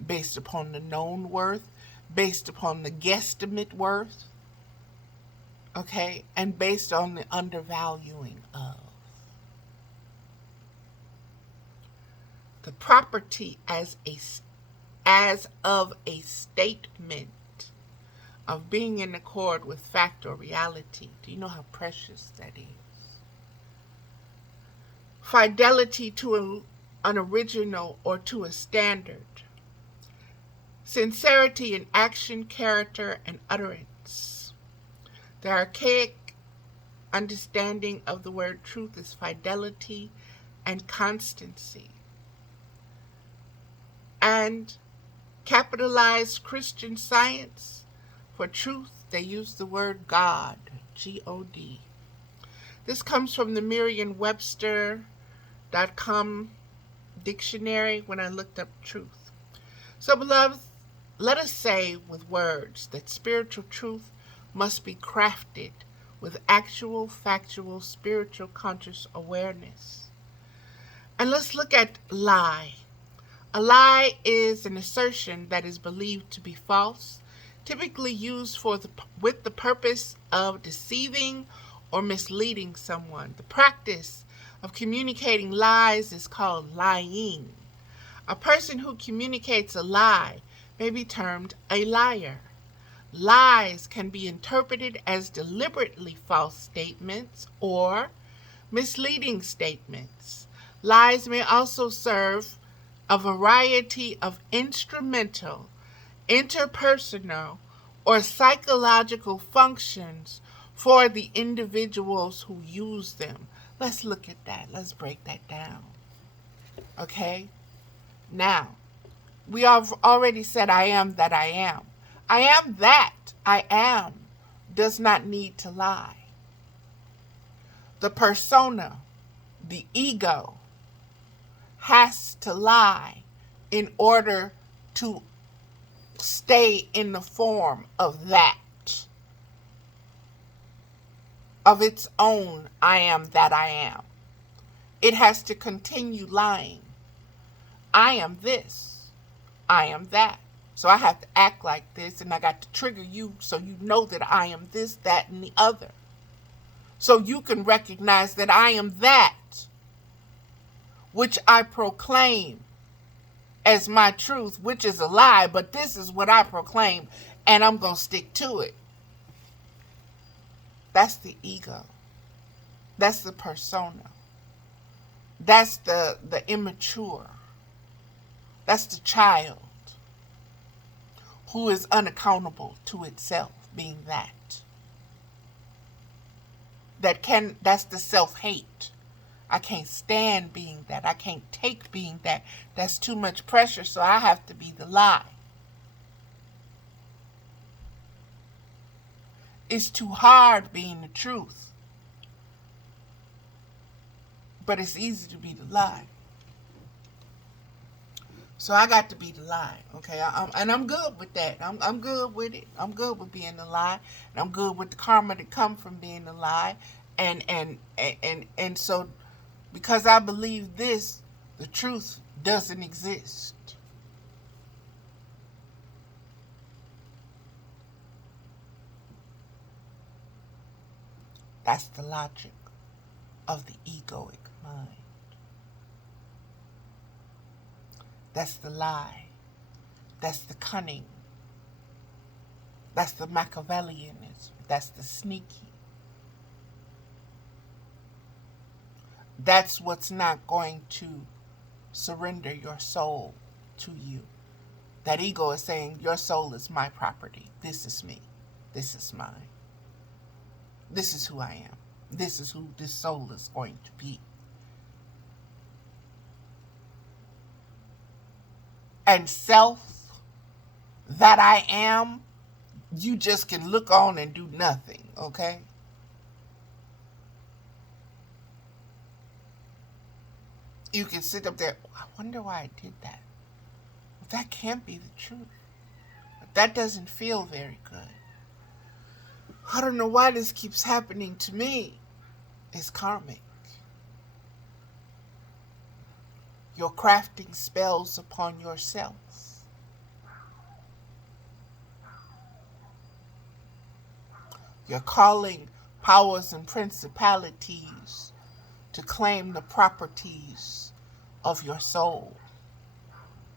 based upon the known worth, based upon the guesstimate worth, okay, and based on the undervaluing of. The property as of a statement of being in accord with fact or reality. Do you know how precious that is? Fidelity to an original or to a standard. Sincerity in action, character, and utterance. The archaic understanding of the word truth is fidelity and constancy. And capitalized Christian Science, for truth, they use the word God, G-O-D. This comes from the Merriam-Webster.com dictionary when I looked up truth. So, beloved, let us say with words that spiritual truth must be crafted with actual, factual, spiritual, conscious awareness. And let's look at lie. A lie is an assertion that is believed to be false, typically used with the purpose of deceiving or misleading someone. The practice of communicating lies is called lying. A person who communicates a lie may be termed a liar. Lies can be interpreted as deliberately false statements or misleading statements. Lies may also serve a variety of instrumental, interpersonal, or psychological functions for the individuals who use them. Let's look at that. Let's break that down. Okay? Now, we have already said I am that I am. I am that I am does not need to lie. The persona, the ego, has to lie in order to stay in the form of that, of its own I am that I am. It has to continue lying. I am this. I am that. So I have to act like this, and I got to trigger you so you know that I am this, that, and the other. So you can recognize that I am that which I proclaim as my truth, which is a lie, but this is what I proclaim, and I'm going to stick to it. That's the ego. That's the persona. That's the immature. That's the child who is unaccountable to itself, being that. That's the self-hate. I can't stand being that. I can't take being that. That's too much pressure, so I have to be the lie. It's too hard being the truth. But it's easy to be the lie. So I got to be the lie, okay? And I'm good with that. I'm good with it. I'm good with being the lie. And I'm good with the karma that come from being the lie. And so because I believe this, the truth doesn't exist. That's the logic of the egoic mind. That's the lie. That's the cunning. That's the Machiavellianism. That's the sneaky. That's what's not going to surrender your soul to you. That ego is saying, your soul is my property. This is me. This is mine. This is who I am. This is who this soul is going to be. And self, that I am, you just can look on and do nothing, okay? You can sit up there, I wonder why I did that. But that can't be the truth. But that doesn't feel very good. I don't know why this keeps happening to me. It's karmic. You're crafting spells upon yourself. You're calling powers and principalities to claim the properties of your soul,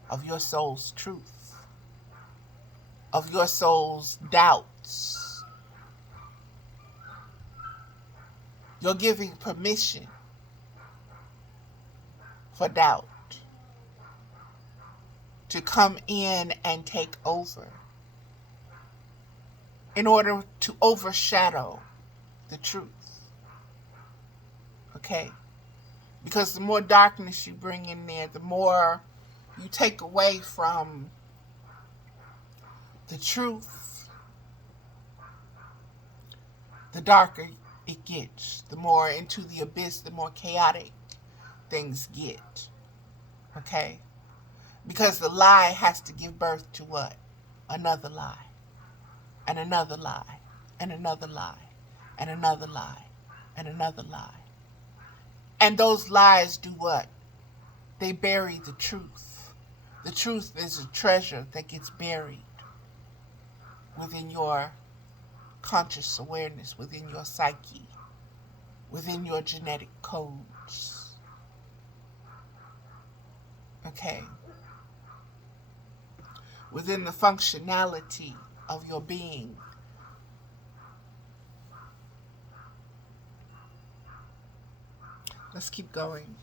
of your soul's truth, of your soul's doubts. You're giving permission for doubt to come in and take over in order to overshadow the truth. Okay? Because the more darkness you bring in there, the more you take away from the truth, the darker it gets. The more into the abyss, the more chaotic things get. Okay? Because the lie has to give birth to what? Another lie. And another lie. And another lie. And another lie. And another lie. And those lies do what? They bury the truth. The truth is a treasure that gets buried within your conscious awareness, within your psyche, within your genetic codes. Okay? Within the functionality of your being. Let's keep going.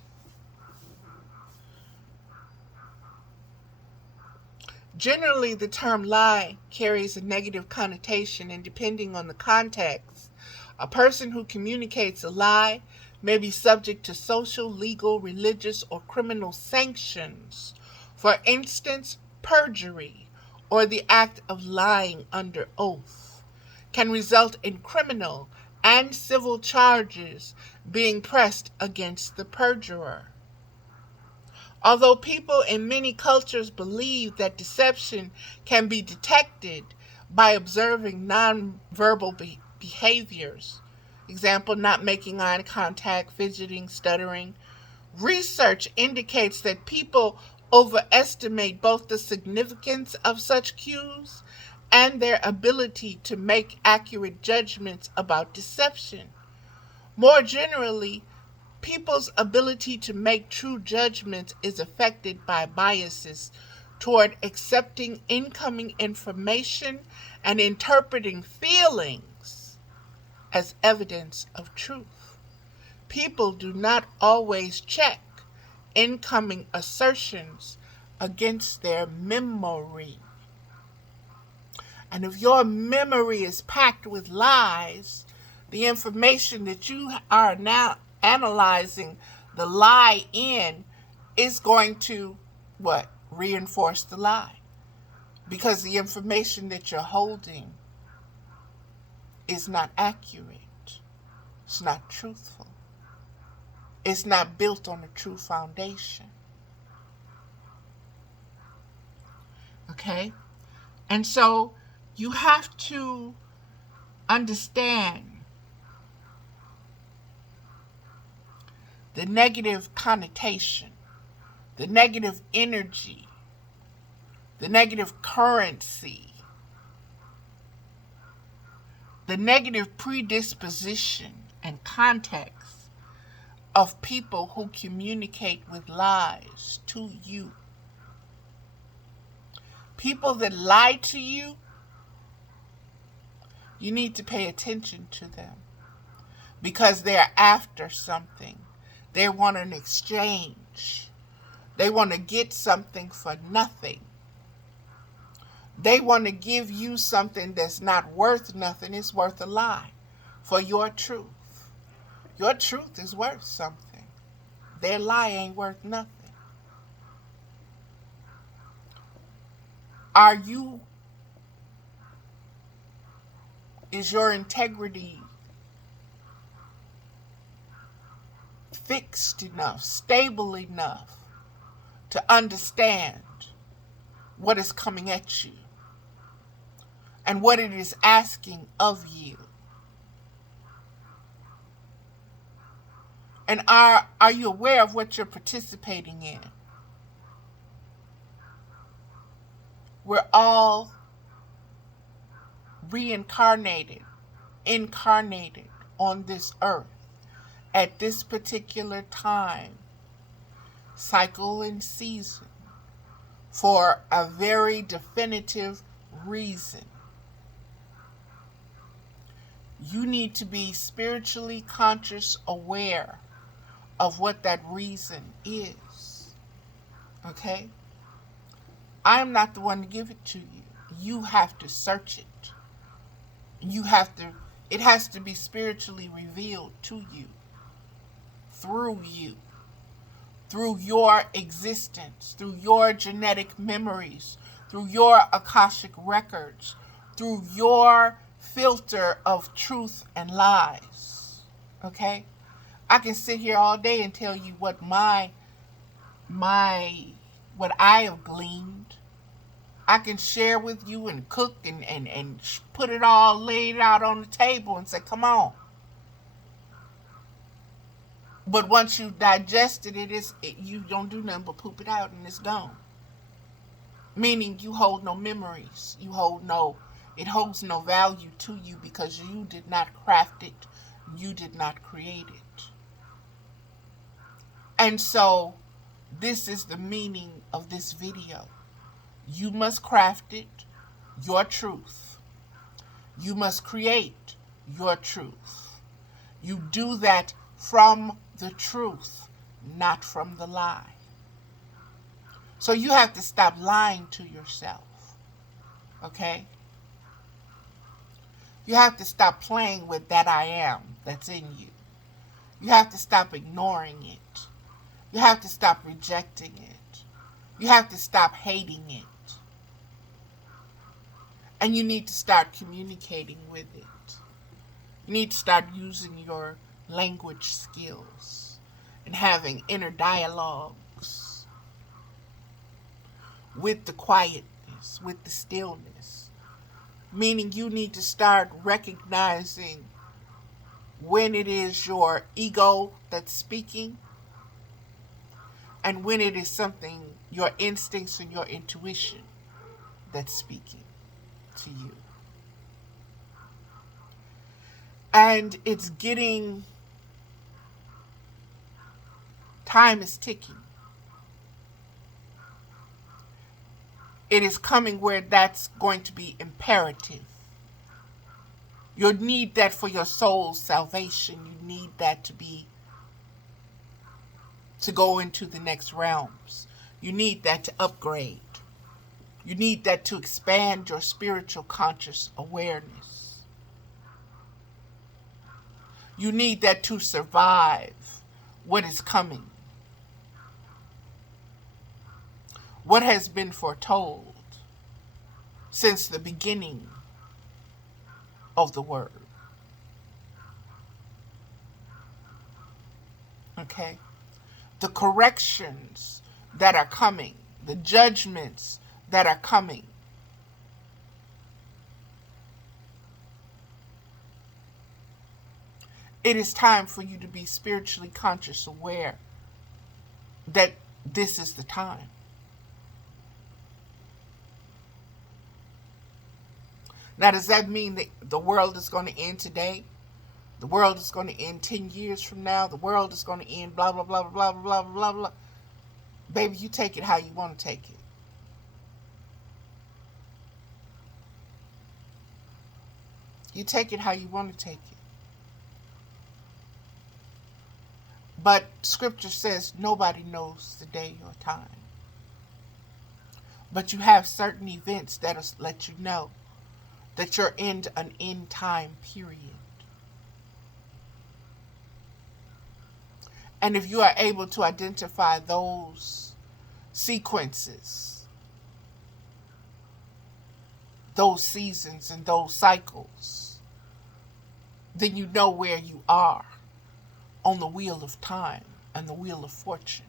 Generally, the term lie carries a negative connotation, and depending on the context, a person who communicates a lie may be subject to social, legal, religious, or criminal sanctions. For instance, perjury, or the act of lying under oath, can result in criminal and civil charges being pressed against the perjurer. Although people in many cultures believe that deception can be detected by observing nonverbal behaviors, example, not making eye contact, fidgeting, stuttering, research indicates that people overestimate both the significance of such cues and their ability to make accurate judgments about deception. More generally, people's ability to make true judgments is affected by biases toward accepting incoming information and interpreting feelings as evidence of truth. People do not always check incoming assertions against their memory. And if your memory is packed with lies, the information that you are now analyzing the lie in is going to, what? Reinforce the lie. Because the information that you're holding is not accurate. It's not truthful. It's not built on a true foundation. Okay? And so you have to understand the negative connotation, the negative energy, the negative currency, the negative predisposition and context of people who communicate with lies to you. People that lie to you, you need to pay attention to them because they're after something. They want an exchange. They want to get something for nothing. They want to give you something that's not worth nothing. It's worth a lie for your truth. Your truth is worth something. Their lie ain't worth nothing. Are you Is your integrity fixed enough, stable enough to understand what is coming at you and what it is asking of you? And are you aware of what you're participating in? We're all incarnated on this earth at this particular time, cycle, and season for a very definitive reason. You need to be spiritually conscious, aware of what that reason is. Okay? I am not the one to give it to you. You have to search it. It has to be spiritually revealed to you, through your existence, through your genetic memories, through your Akashic records, through your filter of truth and lies. Okay? I can sit here all day and tell you what what I have gleaned. I can share with you and cook and put it all laid out on the table and say, come on. But once you've digested it, you don't do nothing but poop it out and it's gone. Meaning you hold no memories. It holds no value to you because you did not craft it. You did not create it. And so this is the meaning of this video. You must craft it, your truth. You must create your truth. You do that from the truth, not from the lie. So you have to stop lying to yourself. Okay? You have to stop playing with that I am that's in you. You have to stop ignoring it. You have to stop rejecting it. You have to stop hating it. And you need to start communicating with it. You need to start using your language skills and having inner dialogues with the quietness, with the stillness. Meaning you need to start recognizing when it is your ego that's speaking and when it is something, your instincts and your intuition that's speaking to you. And it's time is ticking. It is coming where that's going to be imperative. You'll need that for your soul's salvation. You need that to go into the next realms. You need that to upgrade. You need that to expand your spiritual conscious awareness. You need that to survive what is coming. What has been foretold since the beginning of the word. Okay? The corrections that are coming, the judgments that are coming. It is time for you to be spiritually conscious, aware that this is the time. Now, does that mean that the world is going to end today? The world is going to end 10 years from now? The world is going to end blah, blah, blah, blah, blah, blah, blah, blah. Baby, you take it how you want to take it. You take it how you want to take it. But scripture says nobody knows the day or time. But you have certain events that'll let you know that you're in an end time period. And if you are able to identify those sequences, those seasons and those cycles, then you know where you are on the wheel of time and the wheel of fortune.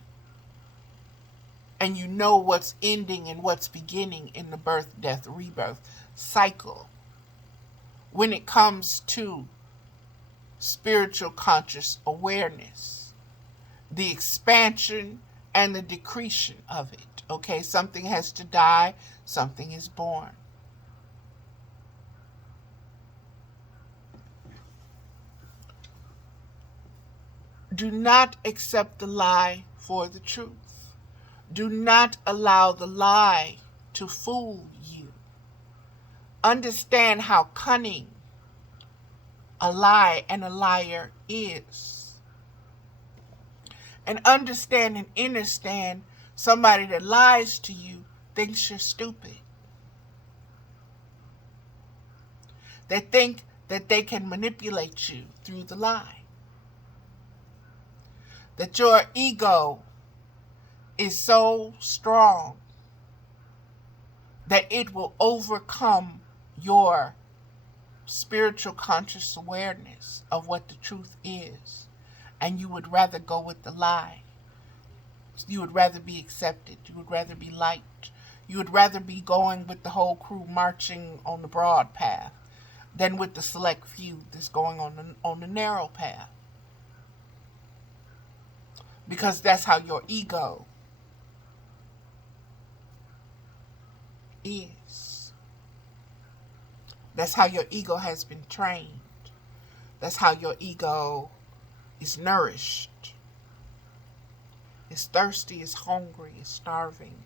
And you know what's ending and what's beginning in the birth, death, rebirth cycle when it comes to spiritual conscious awareness, the expansion and the decretion of it. Okay, something has to die, something is born. Do not accept the lie for the truth. Do not allow the lie to fool you. Understand how cunning a lie and a liar is. And understand and understand somebody that lies to you thinks you're stupid. They think that they can manipulate you through the lie. That your ego is so strong that it will overcome your spiritual conscious awareness of what the truth is. And you would rather go with the lie. You would rather be accepted. You would rather be liked. You would rather be going with the whole crew marching on the broad path than with the select few that's going on the narrow path. Because that's how your ego is. That's how your ego has been trained. That's how your ego is nourished. It's thirsty, it's hungry, it's starving.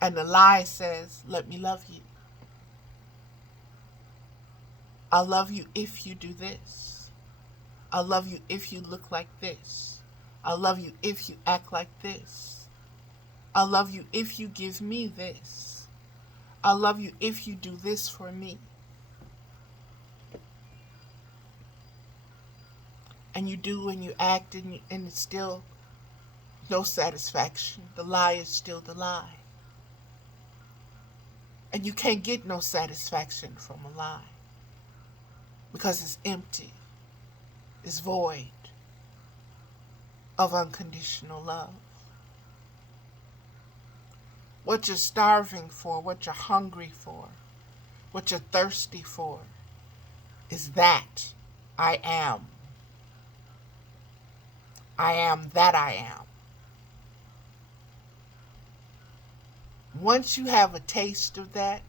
And the lie says, let me love you. I'll love you if you do this. I'll love you if you look like this. I'll love you if you act like this. I'll love you if you give me this. I'll love you if you do this for me. And you do and you act and it's still no satisfaction. The lie is still the lie. And you can't get no satisfaction from a lie. Because it's empty. It's void of unconditional love. What you're starving for, what you're hungry for, what you're thirsty for is that I am. I am that I am. Once you have a taste of that,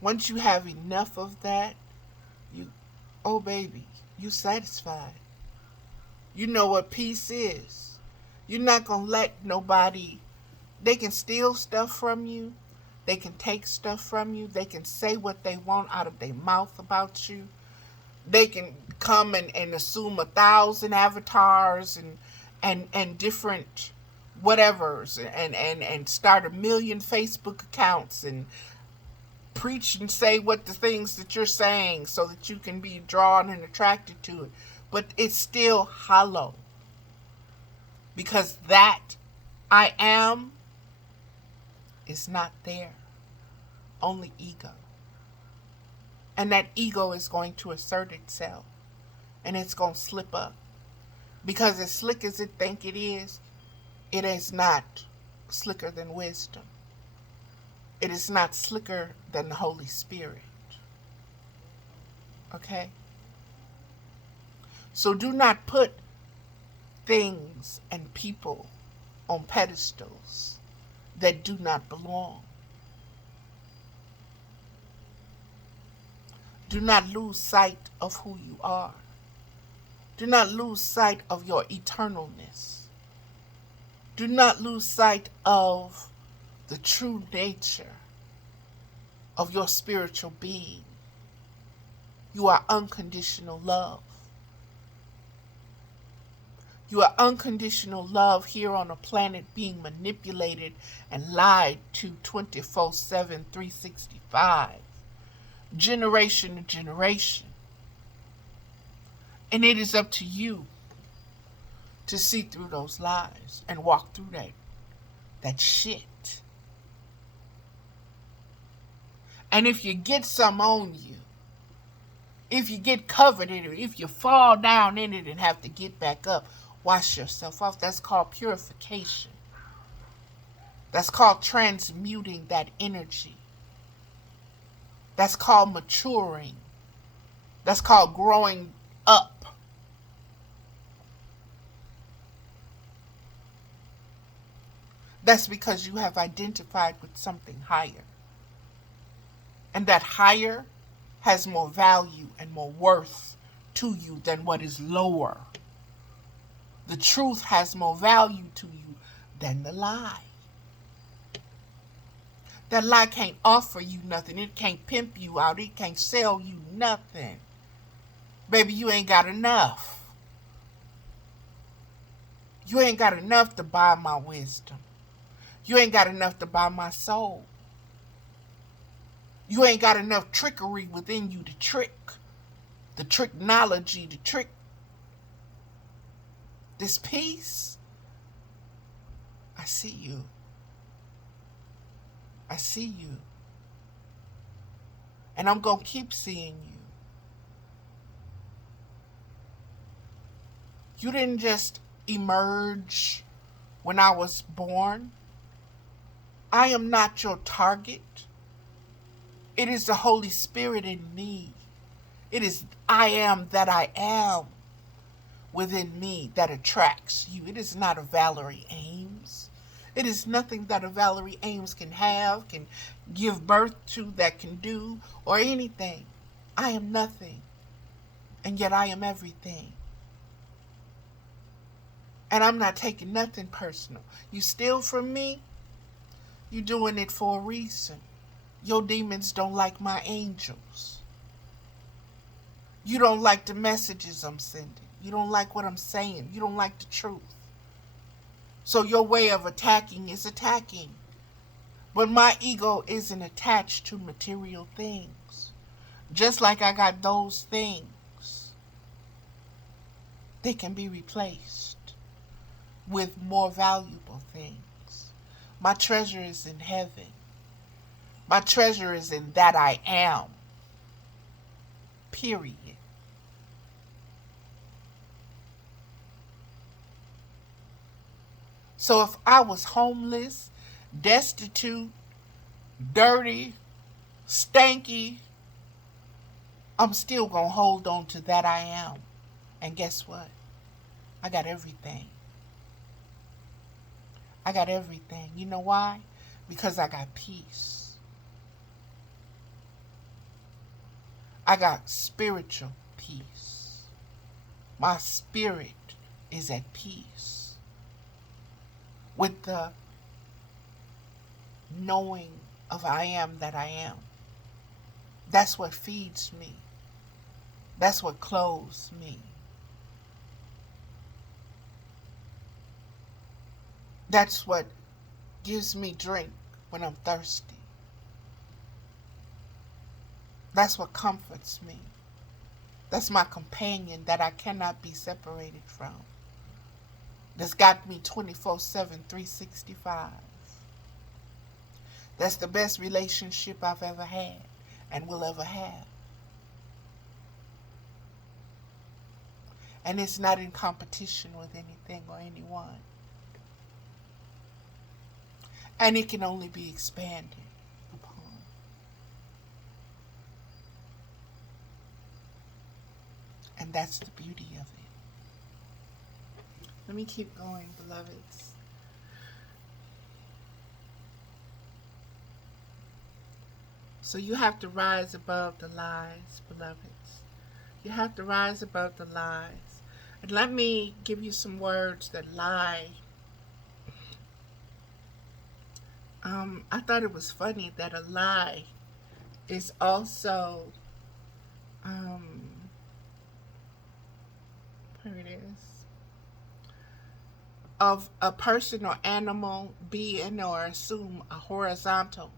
once you have enough of that, oh baby, you satisfied. You know what peace is. You're not going to let nobody, they can steal stuff from you. They can take stuff from you. They can say what they want out of their mouth about you. They can come and assume 1,000 avatars and different whatevers and start 1 million Facebook accounts and preach and say what the things that you're saying so that you can be drawn and attracted to it. But it's still hollow. Because that I am is not there. Only ego. And that ego is going to assert itself. And it's going to slip up. Because as slick as it think it is not slicker than wisdom. It is not slicker than the Holy Spirit. Okay? So do not put things and people on pedestals that do not belong. Do not lose sight of who you are. Do not lose sight of your eternalness. Do not lose sight of the true nature of your spiritual being. You are unconditional love. You are unconditional love here on a planet being manipulated and lied to 24/7, 365, generation to generation. And it is up to you to see through those lies and walk through that shit. And if you get some on you, If you get covered in it, if you fall down in it and have to get back up, wash yourself off. That's called purification. That's called transmuting that energy. That's called maturing. That's called growing up. That's because you have identified with something higher. And that higher has more value and more worth to you than what is lower. The truth has more value to you than the lie. That lie can't offer you nothing. It can't pimp you out. It can't sell you nothing. Baby, you ain't got enough. You ain't got enough to buy my wisdom. You ain't got enough to buy my soul. You ain't got enough trickery within you to trick. The tricknology, the trick. This peace, I see you. I see you. And I'm going to keep seeing you. You didn't just emerge when I was born. I am not your target. It is the Holy Spirit in me. It is I am that I am within me that attracts you. It is not a Valerie Ames. It is nothing that a Valerie Ames can have, can give birth to, that can do, or anything. I am nothing, and yet I am everything. And I'm not taking nothing personal. You steal from me, you're doing it for a reason. Your demons don't like my angels. You don't like the messages I'm sending. You don't like what I'm saying. You don't like the truth. So your way of attacking is attacking. But my ego isn't attached to material things. Just like I got those things, they can be replaced with more valuable things. My treasure is in heaven. My treasure is in that I am. Period. So if I was homeless, destitute, dirty, stanky, I'm still going to hold on to that I am. And guess what? I got everything. I got everything. You know why? Because I got peace. I got spiritual peace. My spirit is at peace with the knowing of I am that I am. That's what feeds me. That's what clothes me. That's what gives me drink when I'm thirsty. That's what comforts me. That's my companion that I cannot be separated from. That's got me 24/7, 365. That's the best relationship I've ever had and will ever have. And it's not in competition with anything or anyone. And it can only be expanded upon. And that's the beauty of it. Let me keep going, beloveds. So you have to rise above the lies, beloveds. You have to rise above the lies. And let me give you some words that lie. I thought it was funny that a lie is also, here it is, of a person or animal be in or assume a horizontal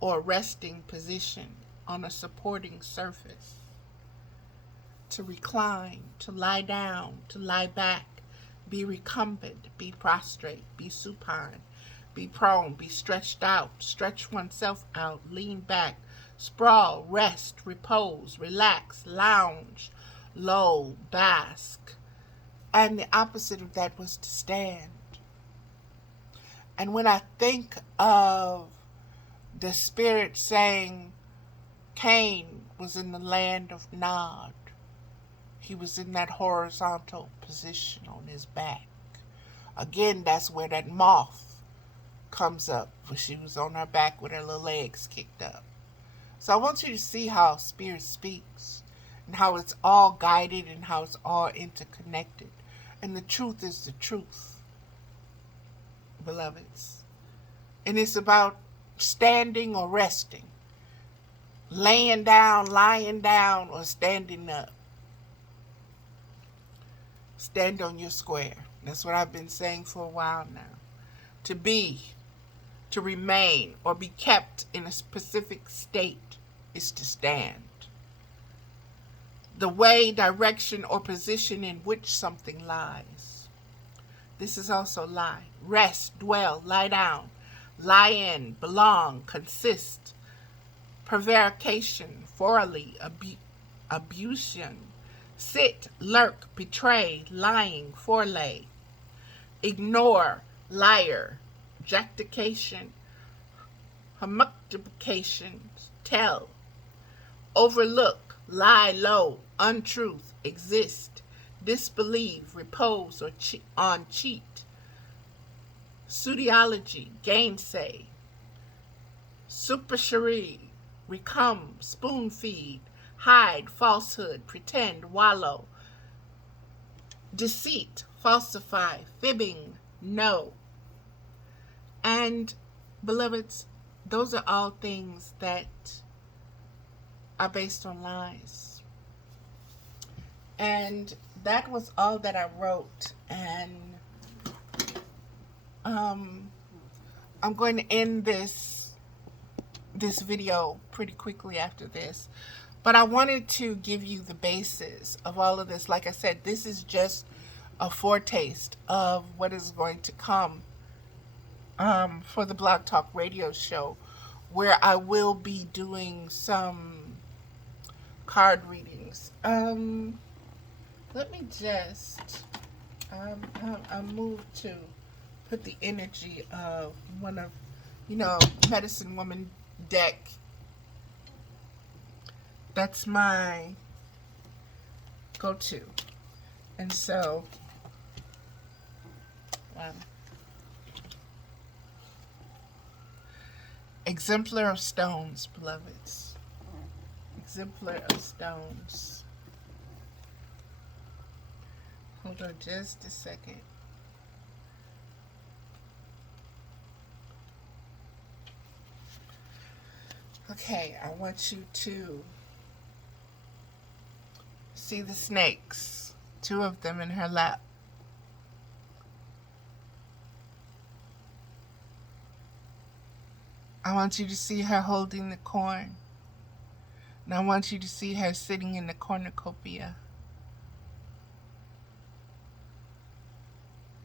or resting position on a supporting surface. To recline, to lie down, to lie back, be recumbent, be prostrate, be supine, be prone, be stretched out, stretch oneself out, lean back, sprawl, rest, repose, relax, lounge, loll, bask. And the opposite of that was to stand. And when I think of the Spirit saying Cain was in the land of Nod, he was in that horizontal position on his back. Again, that's where that moth comes up, where she was on her back with her little legs kicked up. So I want you to see how Spirit speaks and how it's all guided and how it's all interconnected. And the truth is the truth, beloveds. And it's about standing or resting, laying down, lying down, or standing up. Stand on your square. That's what I've been saying for a while now. To be, to remain, or be kept in a specific state is to stand. The way, direction, or position in which something lies. This is also lie. Rest, dwell, lie down, lie in, belong, consist, prevarication, forally, abusion, sit, lurk, betray, lying, forelay, ignore, liar, jactication, hummuctification, tell, overlook, lie low, untruth, exist, disbelieve, repose, or cheat, pseudiology, gainsay, supercherie, recome, spoon feed, hide, falsehood, pretend, wallow, deceit, falsify, fibbing, no. And, beloveds, those are all things that are based on lies. And that was all that I wrote. And I'm going to end this video pretty quickly after this. But I wanted to give you the basis of all of this. Like I said, this is just a foretaste of what is going to come for the Blog Talk Radio show, where I will be doing some card readings. Let me just, I moved to put the energy of one of, Medicine Woman deck. That's my go-to. And so, Exemplar of Stones, beloveds. Exemplar of Stones. Hold on just a second. Okay, I want you to see the snakes, 2 of them in her lap. I want you to see her holding the corn. And I want you to see her sitting in the cornucopia.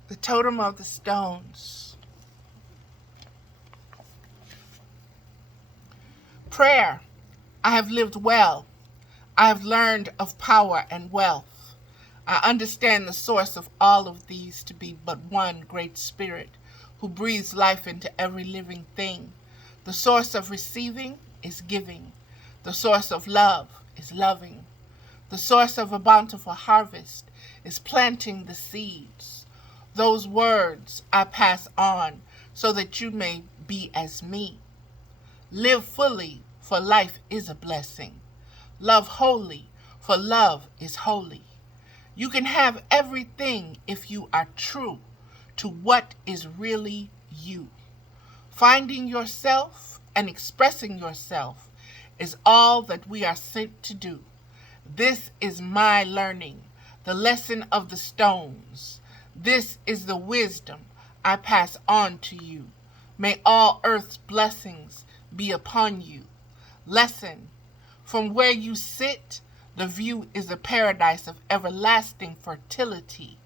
The totem of the stones. Prayer. I have lived well. I have learned of power and wealth. I understand the source of all of these to be but one great spirit who breathes life into every living thing. The source of receiving is giving. The source of love is loving. The source of a bountiful harvest is planting the seeds. Those words I pass on so that you may be as me. Live fully, for life is a blessing. Love wholly, for love is holy. You can have everything if you are true to what is really you. Finding yourself and expressing yourself is all that we are sent to do. This is my learning, the lesson of the stones. This is the wisdom I pass on to you. May all earth's blessings be upon you. Lesson: from where you sit, the view is a paradise of everlasting fertility.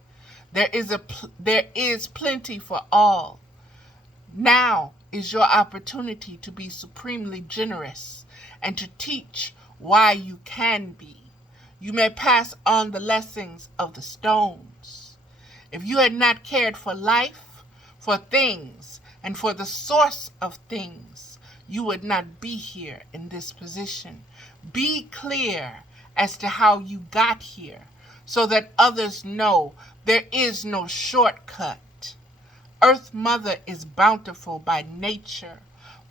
There is plenty for all. Now is your opportunity to be supremely generous and to teach why you can be. You may pass on the lessons of the stones. If you had not cared for life, for things, and for the source of things, you would not be here in this position. Be clear as to how you got here, so that others know there is no shortcut. Earth Mother is bountiful by nature,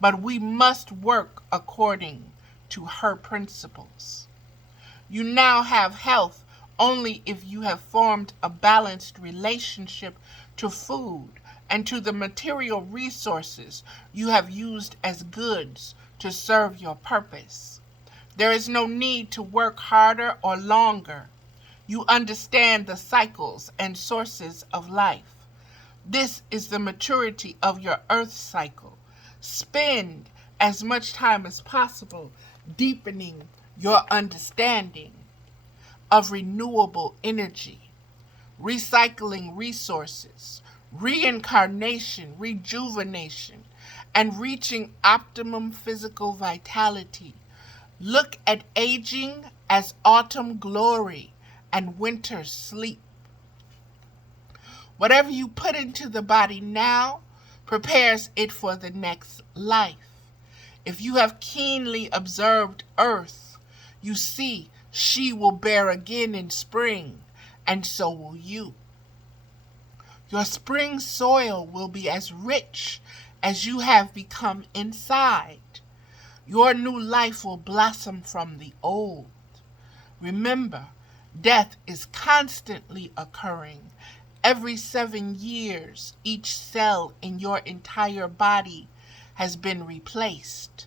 but we must work according to her principles. You now have health only if you have formed a balanced relationship to food and to the material resources you have used as goods to serve your purpose. There is no need to work harder or longer. You understand the cycles and sources of life. This is the maturity of your earth cycle. Spend as much time as possible deepening your understanding of renewable energy, recycling resources, reincarnation, rejuvenation, and reaching optimum physical vitality. Look at aging as autumn glory and winter sleep. Whatever you put into the body now prepares it for the next life. If you have keenly observed Earth, you see she will bear again in spring, and so will you. Your spring soil will be as rich as you have become inside. Your new life will blossom from the old. Remember, death is constantly occurring. Every 7 years, each cell in your entire body has been replaced.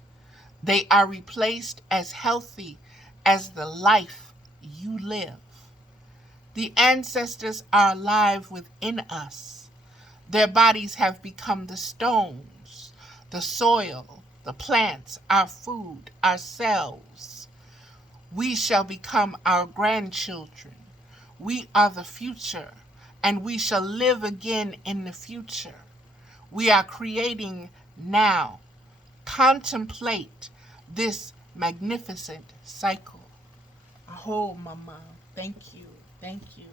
They are replaced as healthy as the life you live. The ancestors are alive within us. Their bodies have become the stones, the soil, the plants, our food, our cells. We shall become our grandchildren. We are the future, and we shall live again in the future. We are creating now. Contemplate this magnificent cycle. Aho, Mama. Thank you. Thank you.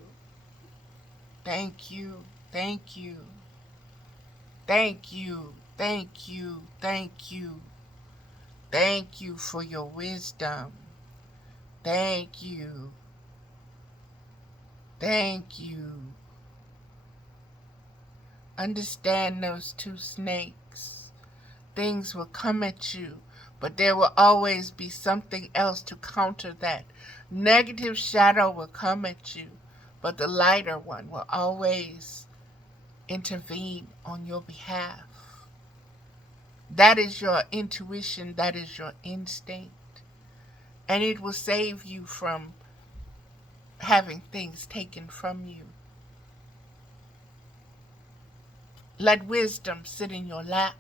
Thank you. Thank you. Thank you. Thank you. Thank you. Thank you for your wisdom. Thank you. Thank you. Understand those two snakes. Things will come at you, but there will always be something else to counter that. Negative shadow will come at you, but the lighter one will always intervene on your behalf. That is your intuition, that is your instinct, and it will save you from having things taken from you. Let wisdom sit in your lap.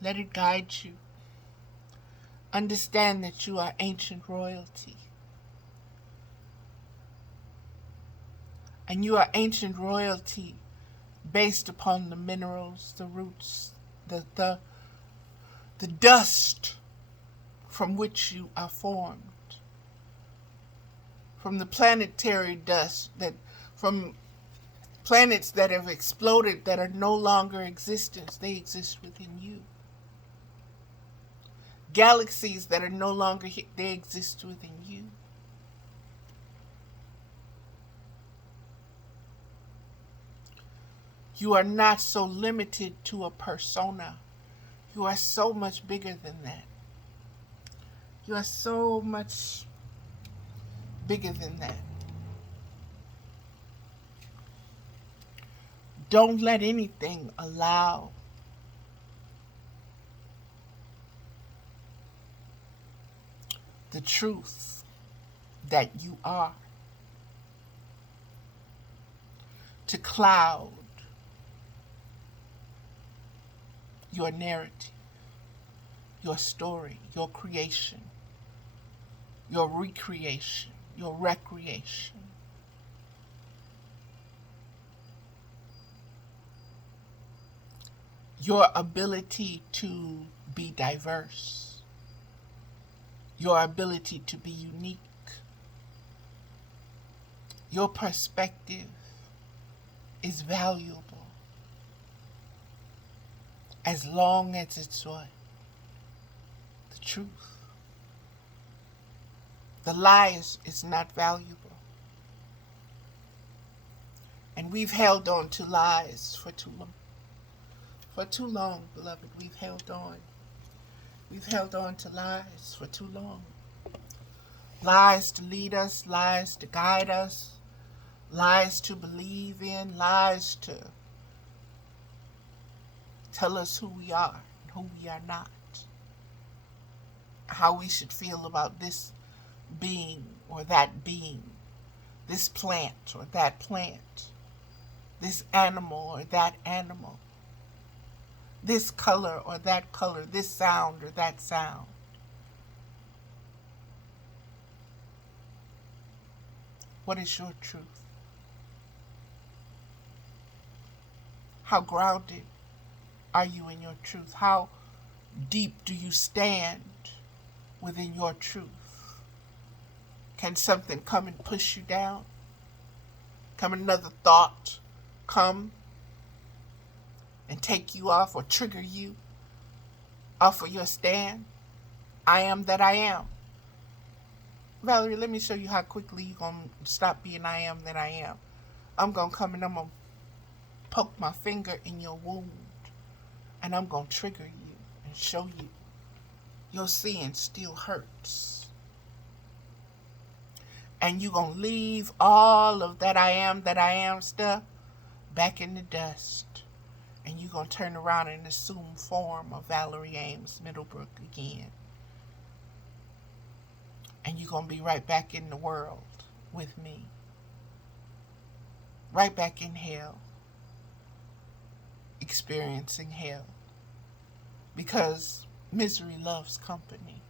Let it guide you. Understand that you are ancient royalty. And you are ancient royalty based upon the minerals, the roots, the dust from which you are formed. From the planetary dust, from planets that have exploded that are no longer existent, they exist within you. Galaxies that are no longer here, they exist within you. You are not so limited to a persona. You are so much bigger than that. You are so much bigger than that. Don't let anything allow the truth that you are to cloud your narrative, your story, your creation, your recreation, your recreation. your ability to be diverse, your ability to be unique, your perspective is valuable as long as it's what? The truth. The lies is not valuable. And we've held on to lies for too long. For too long, beloved, we've held on. We've held on to lies for too long. Lies to lead us, lies to guide us, lies to believe in, lies to tell us who we are and who we are not. How we should feel about this being or that being, this plant or that plant, this animal or that animal, this color or that color, this sound or that sound. What is your truth? How grounded are you in your truth? How deep do you stand within your truth? Can something come and push you down? Come another thought come and take you off or trigger you off of your stand? I am that I am. Valerie, let me show you how quickly you're going to stop being I am that I am. I'm going to come and I'm going to poke my finger in your wound and I'm going to trigger you and show you your sin still hurts. And you're going to leave all of that I am stuff back in the dust. And you're going to turn around and assume form of Valerie Ames Middlebrook again. And you're going to be right back in the world with me. Right back in hell. Experiencing hell. Because misery loves company.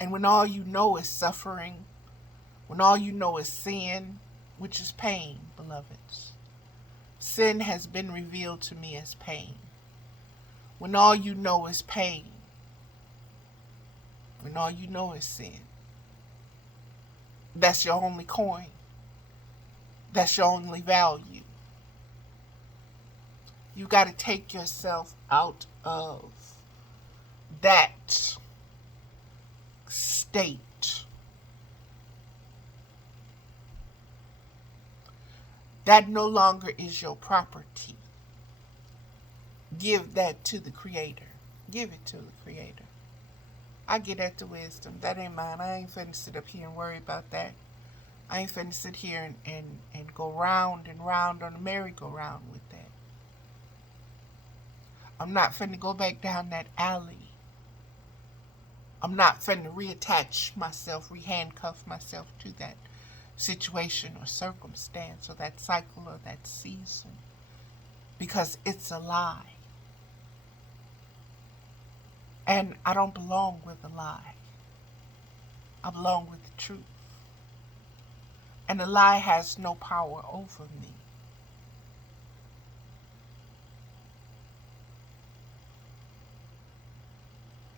And when all you know is suffering, when all you know is sin, which is pain, beloveds. Sin has been revealed to me as pain. When all you know is pain, when all you know is sin, that's your only coin. That's your only value. You got to take yourself out of that state. That no longer is your property. Give that to the Creator. Give it to the Creator. I get at the wisdom. That ain't mine. I ain't finna sit up here and worry about that. I ain't finna sit here and go round and round on the merry-go-round with that. I'm not finna go back down that alley. I'm not finna reattach myself, rehandcuff myself to that situation or circumstance or that cycle or that season. Because it's a lie. And I don't belong with a lie. I belong with the truth. And a lie has no power over me.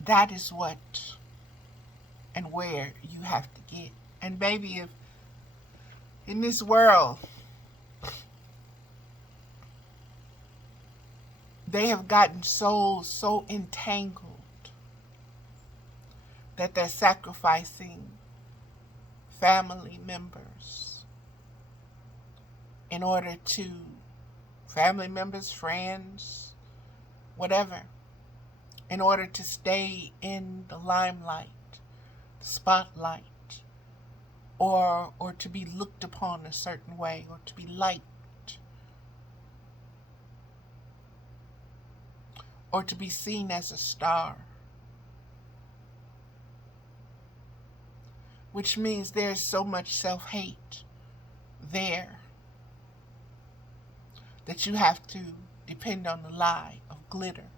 That is what and where you have to get. And baby, if in this world they have gotten so entangled that they're sacrificing family members in order to, family members, friends, whatever, in order to stay in the limelight, the spotlight, or to be looked upon a certain way, or to be liked, or to be seen as a star. Which means there's so much self-hate there that you have to depend on the lie of glitter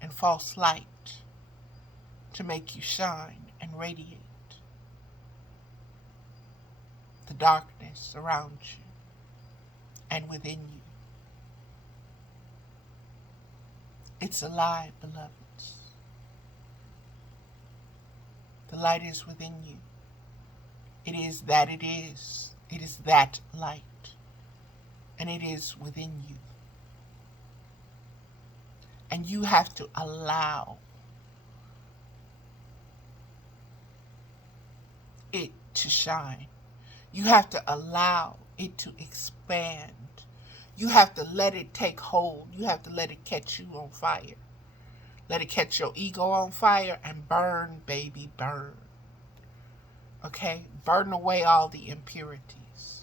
and false light to make you shine and radiate the darkness around you and within you. It's a lie, beloveds. The light is within you. It is that it is. It is that light. And it is within you. And you have to allow it to shine. You have to allow it to expand. You have to let it take hold. You have to let it catch you on fire. Let it catch your ego on fire and burn, baby, burn. Okay? Burn away all the impurities.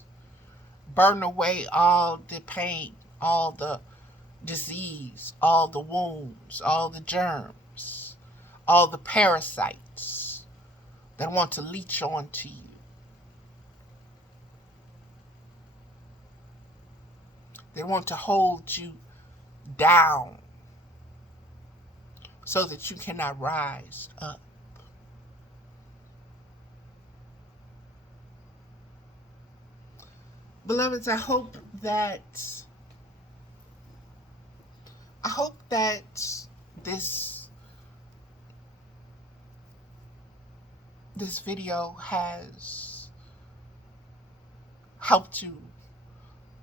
Burn away all the pain, all the disease, all the wounds, all the germs, all the parasites that want to leech onto you. They want to hold you down so that you cannot rise up. Beloveds, I hope that this video has helped you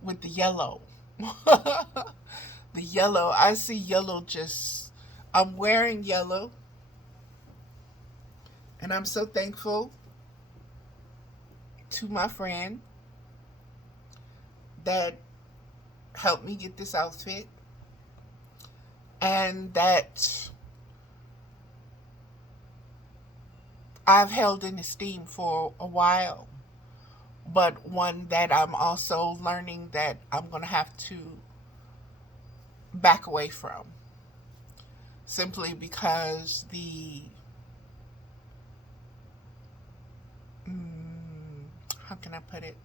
with the yellow. The yellow. I see yellow I'm wearing yellow. And I'm so thankful to my friend that helped me get this outfit. And that I've held in esteem for a while. But one that I'm also learning that I'm going to have to back away from. Simply because how can I put it?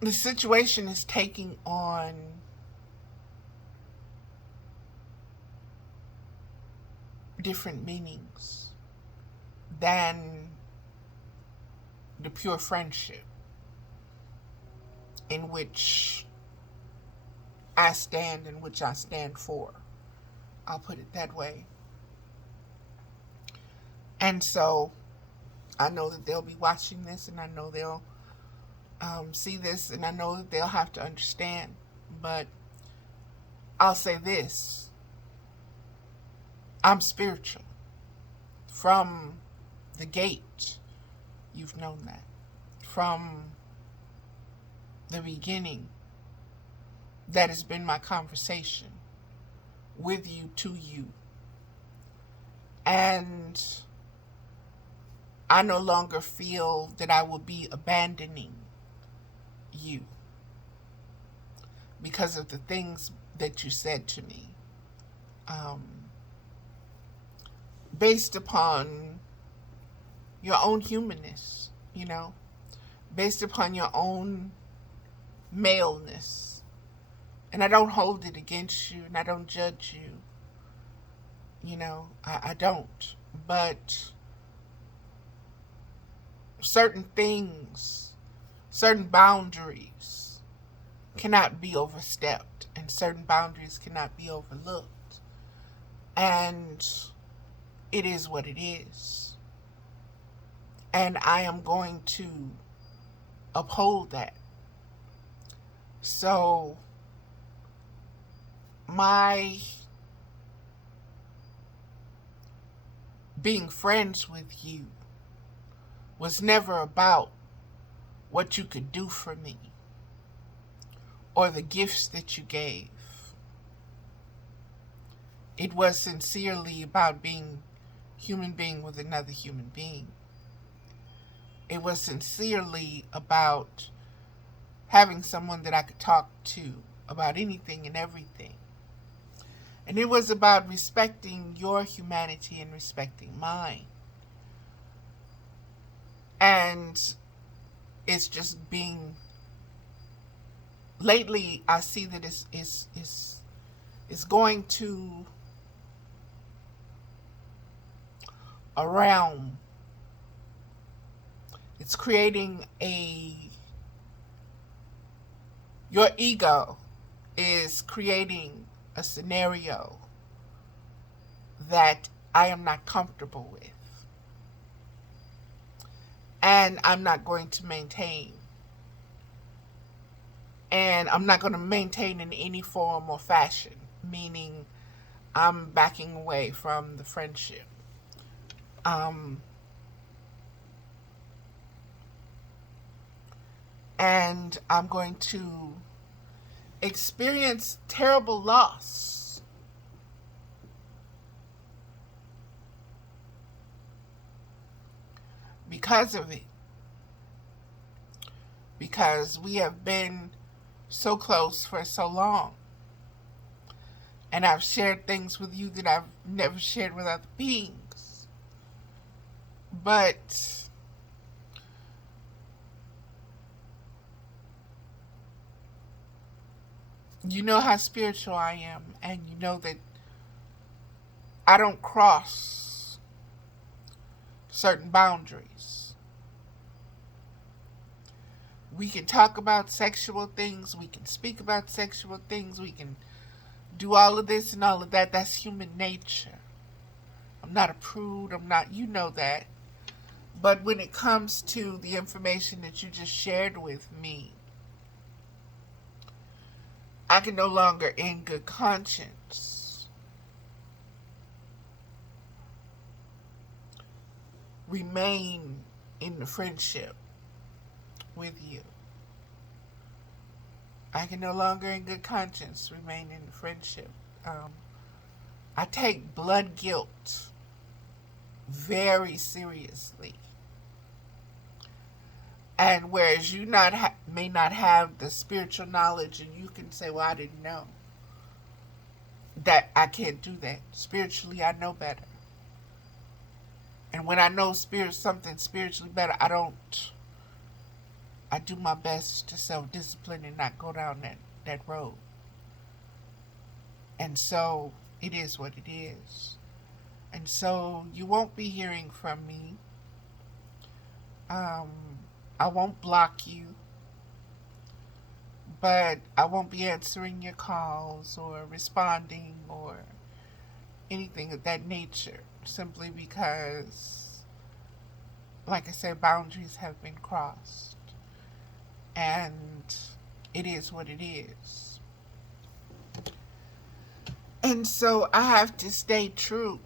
The situation is taking on different meanings than the pure friendship in which I stand and which I stand for. I'll put it that way. And so I know that they'll be watching this, and I know they'll see this, and I know that they'll have to understand. But I'll say this. I'm spiritual. From the gate, you've known that. From the beginning, that has been my conversation with you, to you. And I no longer feel that I will be abandoning you because of the things that you said to me. Based upon your own humanness, based upon your own maleness. And I don't hold it against you, and I don't judge you. I don't. But certain things, certain boundaries cannot be overstepped, and certain boundaries cannot be overlooked. And it is what it is. And I am going to uphold that. So, my being friends with you was never about what you could do for me or the gifts that you gave. It was sincerely about being human being with another human being. It was sincerely about having someone that I could talk to about anything and everything. And it was about respecting your humanity and respecting mine. And it's just being, lately I see that it's going to a realm. It's creating your ego is creating a scenario that I am not comfortable with. And I'm not going to maintain. And I'm not going to maintain in any form or fashion, meaning I'm backing away from the friendship. Um, and I'm going to experience terrible loss because of it. Because we have been so close for so long. And I've shared things with you that I've never shared with other beings. But you know how spiritual I am, and you know that I don't cross certain boundaries. We can talk about sexual things, we can speak about sexual things, we can do all of this and all of that. That's human nature. I'm not a prude, you know that. But when it comes to the information that you just shared with me, I can no longer, in good conscience, remain in the friendship with you. I can no longer, in good conscience, remain in the friendship. I take blood guilt very seriously. And whereas you may not have the spiritual knowledge, and you can say, well, I didn't know. That I can't do that. Spiritually, I know better. And when I know something spiritually better, I do my best to self-discipline and not go down that road. And so, it is what it is. And so, you won't be hearing from me. I won't block you, but I won't be answering your calls or responding or anything of that nature, simply because, like I said, boundaries have been crossed, and it is what it is. And so I have to stay true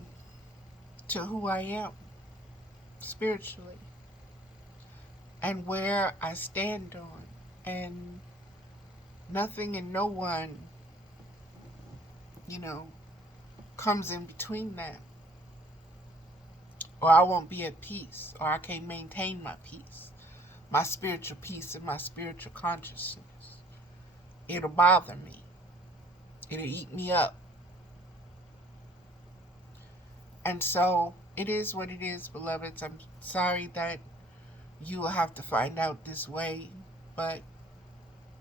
to who I am spiritually and where I stand on, and nothing and no one, comes in between that. Or I won't be at peace, or I can't maintain my peace, my spiritual peace and my spiritual consciousness. It'll bother me. It'll eat me up. And so it is what it is, beloveds. I'm sorry that you will have to find out this way, but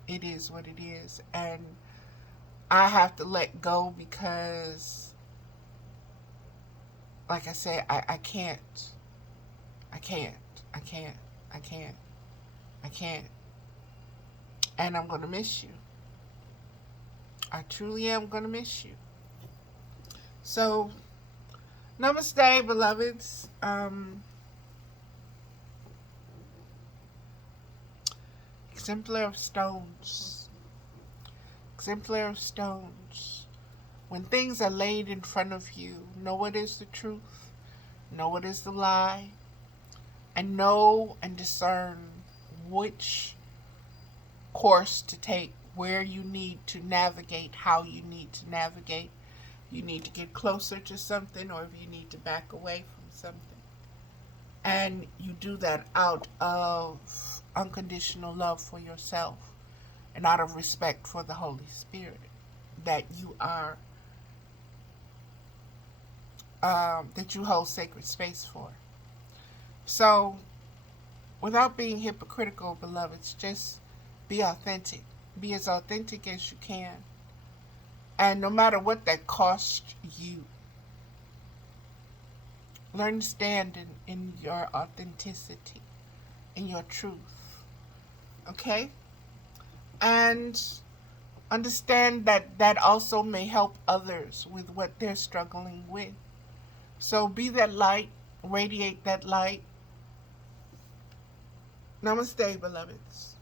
it is what it is. And I have to let go because, like I said, I can't. And I'm going to miss you. I truly am going to miss you. So, namaste, beloveds. Exemplar of stones. Exemplar of stones. When things are laid in front of you, know what is the truth, know what is the lie, and know and discern which course to take, where you need to navigate, how you need to navigate. You need to get closer to something, or if you need to back away from something. And you do that out of unconditional love for yourself and out of respect for the Holy Spirit that you are, that you hold sacred space for. So, without being hypocritical, beloveds, just be authentic. Be as authentic as you can. And no matter what that costs you, learn to stand in your authenticity, in your truth. Okay? And Understand that that also may help others with what they're struggling with. So be that light, radiate that light. Namaste, beloveds.